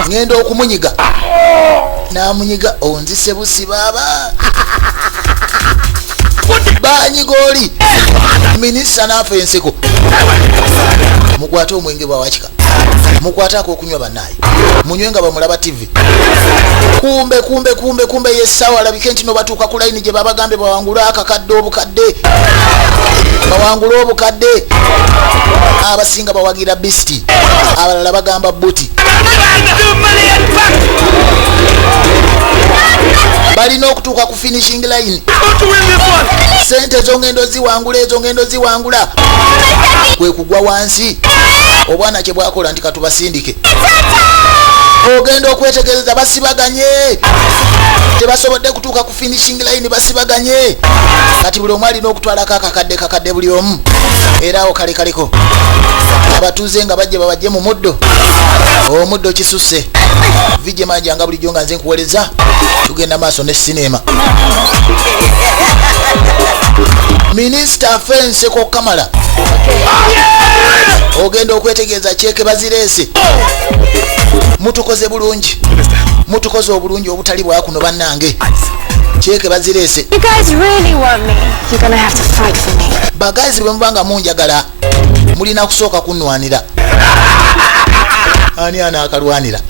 ngenda okumunyiga namunyiga onzise busi baaba banyiga oli minisita naafe enseko mukwate omwenge bwawakika mukwatako okunywa bannaye munywe nga bamulaba tv kumbe yesawa alabike nti nobatuuka ku layini gye babagambe bawangula akakadde obukadde abasinga bawagira bisti abalala bagamba buti balina okutuuka ku finishing line sente ezongendo ziwangula kwe kugwa wansi obwana kye bwakola nti katubasindike ogenda okwetegereza basibaganye tebasobodde kutuuka ku finishing line basibaganye kati buli omu alina okutwalako akakadde buli omu era awo kalekaleko abatuuze nga bajje babajje mu muddo omuddo kisusse vije majanga bulijjo nga nze nkuweereza tugenda maaso ne sinema minisita fense ko kamala ogenda okwetegereza kyeke bazireese mutukoze bulungi mutukoze obulungi obutali bwakuno bannange kyeke bazireese bagazi bwe mubanga munjagala mulina kusooka kunnwanira ani anaakalwanira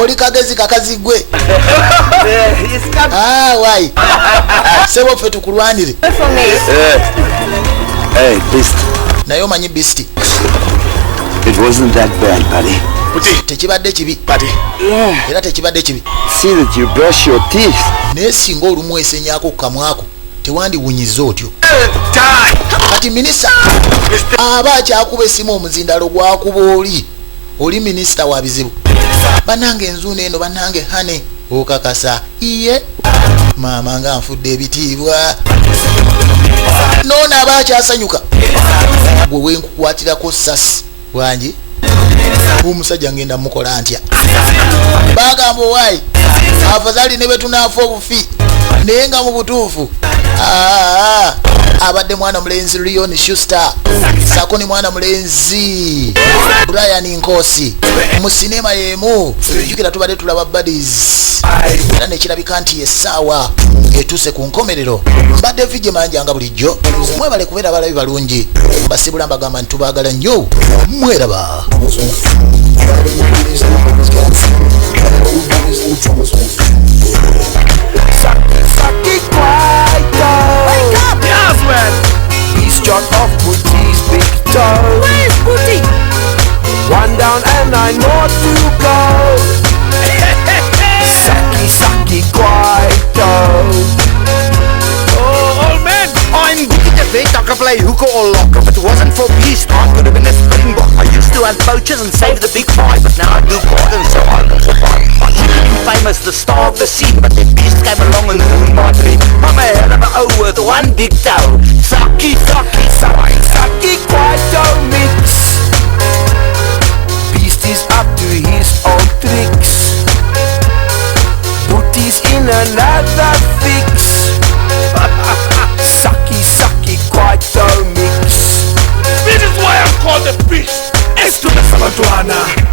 oli kagezi kakazigwe wayi sebo ffe tukulwanire naye omanyi bisti tekibadde kibi era tekibadde kibi naye singa olumu esenyaako ku kamwako tewandiwunyiza otyo kati minisita aba akyakuba essimu omuzindalo gwakuba oli minisita wa bizibu bannange enzuuno eno bannange hane okakasa iye maama nga nfudde ebitiibwa noona aba akyasanyuka gwe wenkukwatirako sasi wangi omusajja ngenda mukola ntya bagamba owaayi afadhali ne bwe tunaafa obufi naye nga mu butuufu abadde mwana mulenzi Leon Schuster sako ni mwana mulenzi Brian Nkosi mu sinema yemu jukira tubadde tulaba Buddies era nekirabika nti essaawa etuuse ku nkomerero mbadde vije manjanga bulijjo mwebale kubeera balabi balungi mbasibula mbagamba nti tubaagala nnyo mweraba Saki Kwaito. Wake up! Yes, man! He's John off Bootie's big toe. Where's Booty? One down and 9 more to go. Saki Kwaito. Oh, old man! I'm good at the vet, I can play hooker or locker. If it wasn't for peace, I could have been a springbok. I used to hunt poachers and save the big five, but now I do gardens, so I can survive. I should have been famous, the star of the scene, but the beast came along and ruined my dream. I'm a hell of a O with one big toe. Saki Kwaito mix. Beast is up to his old tricks. Bootie's in another fix. Saki Kwaito mix. This is why I'm called the beast. Esto me Sabantuana.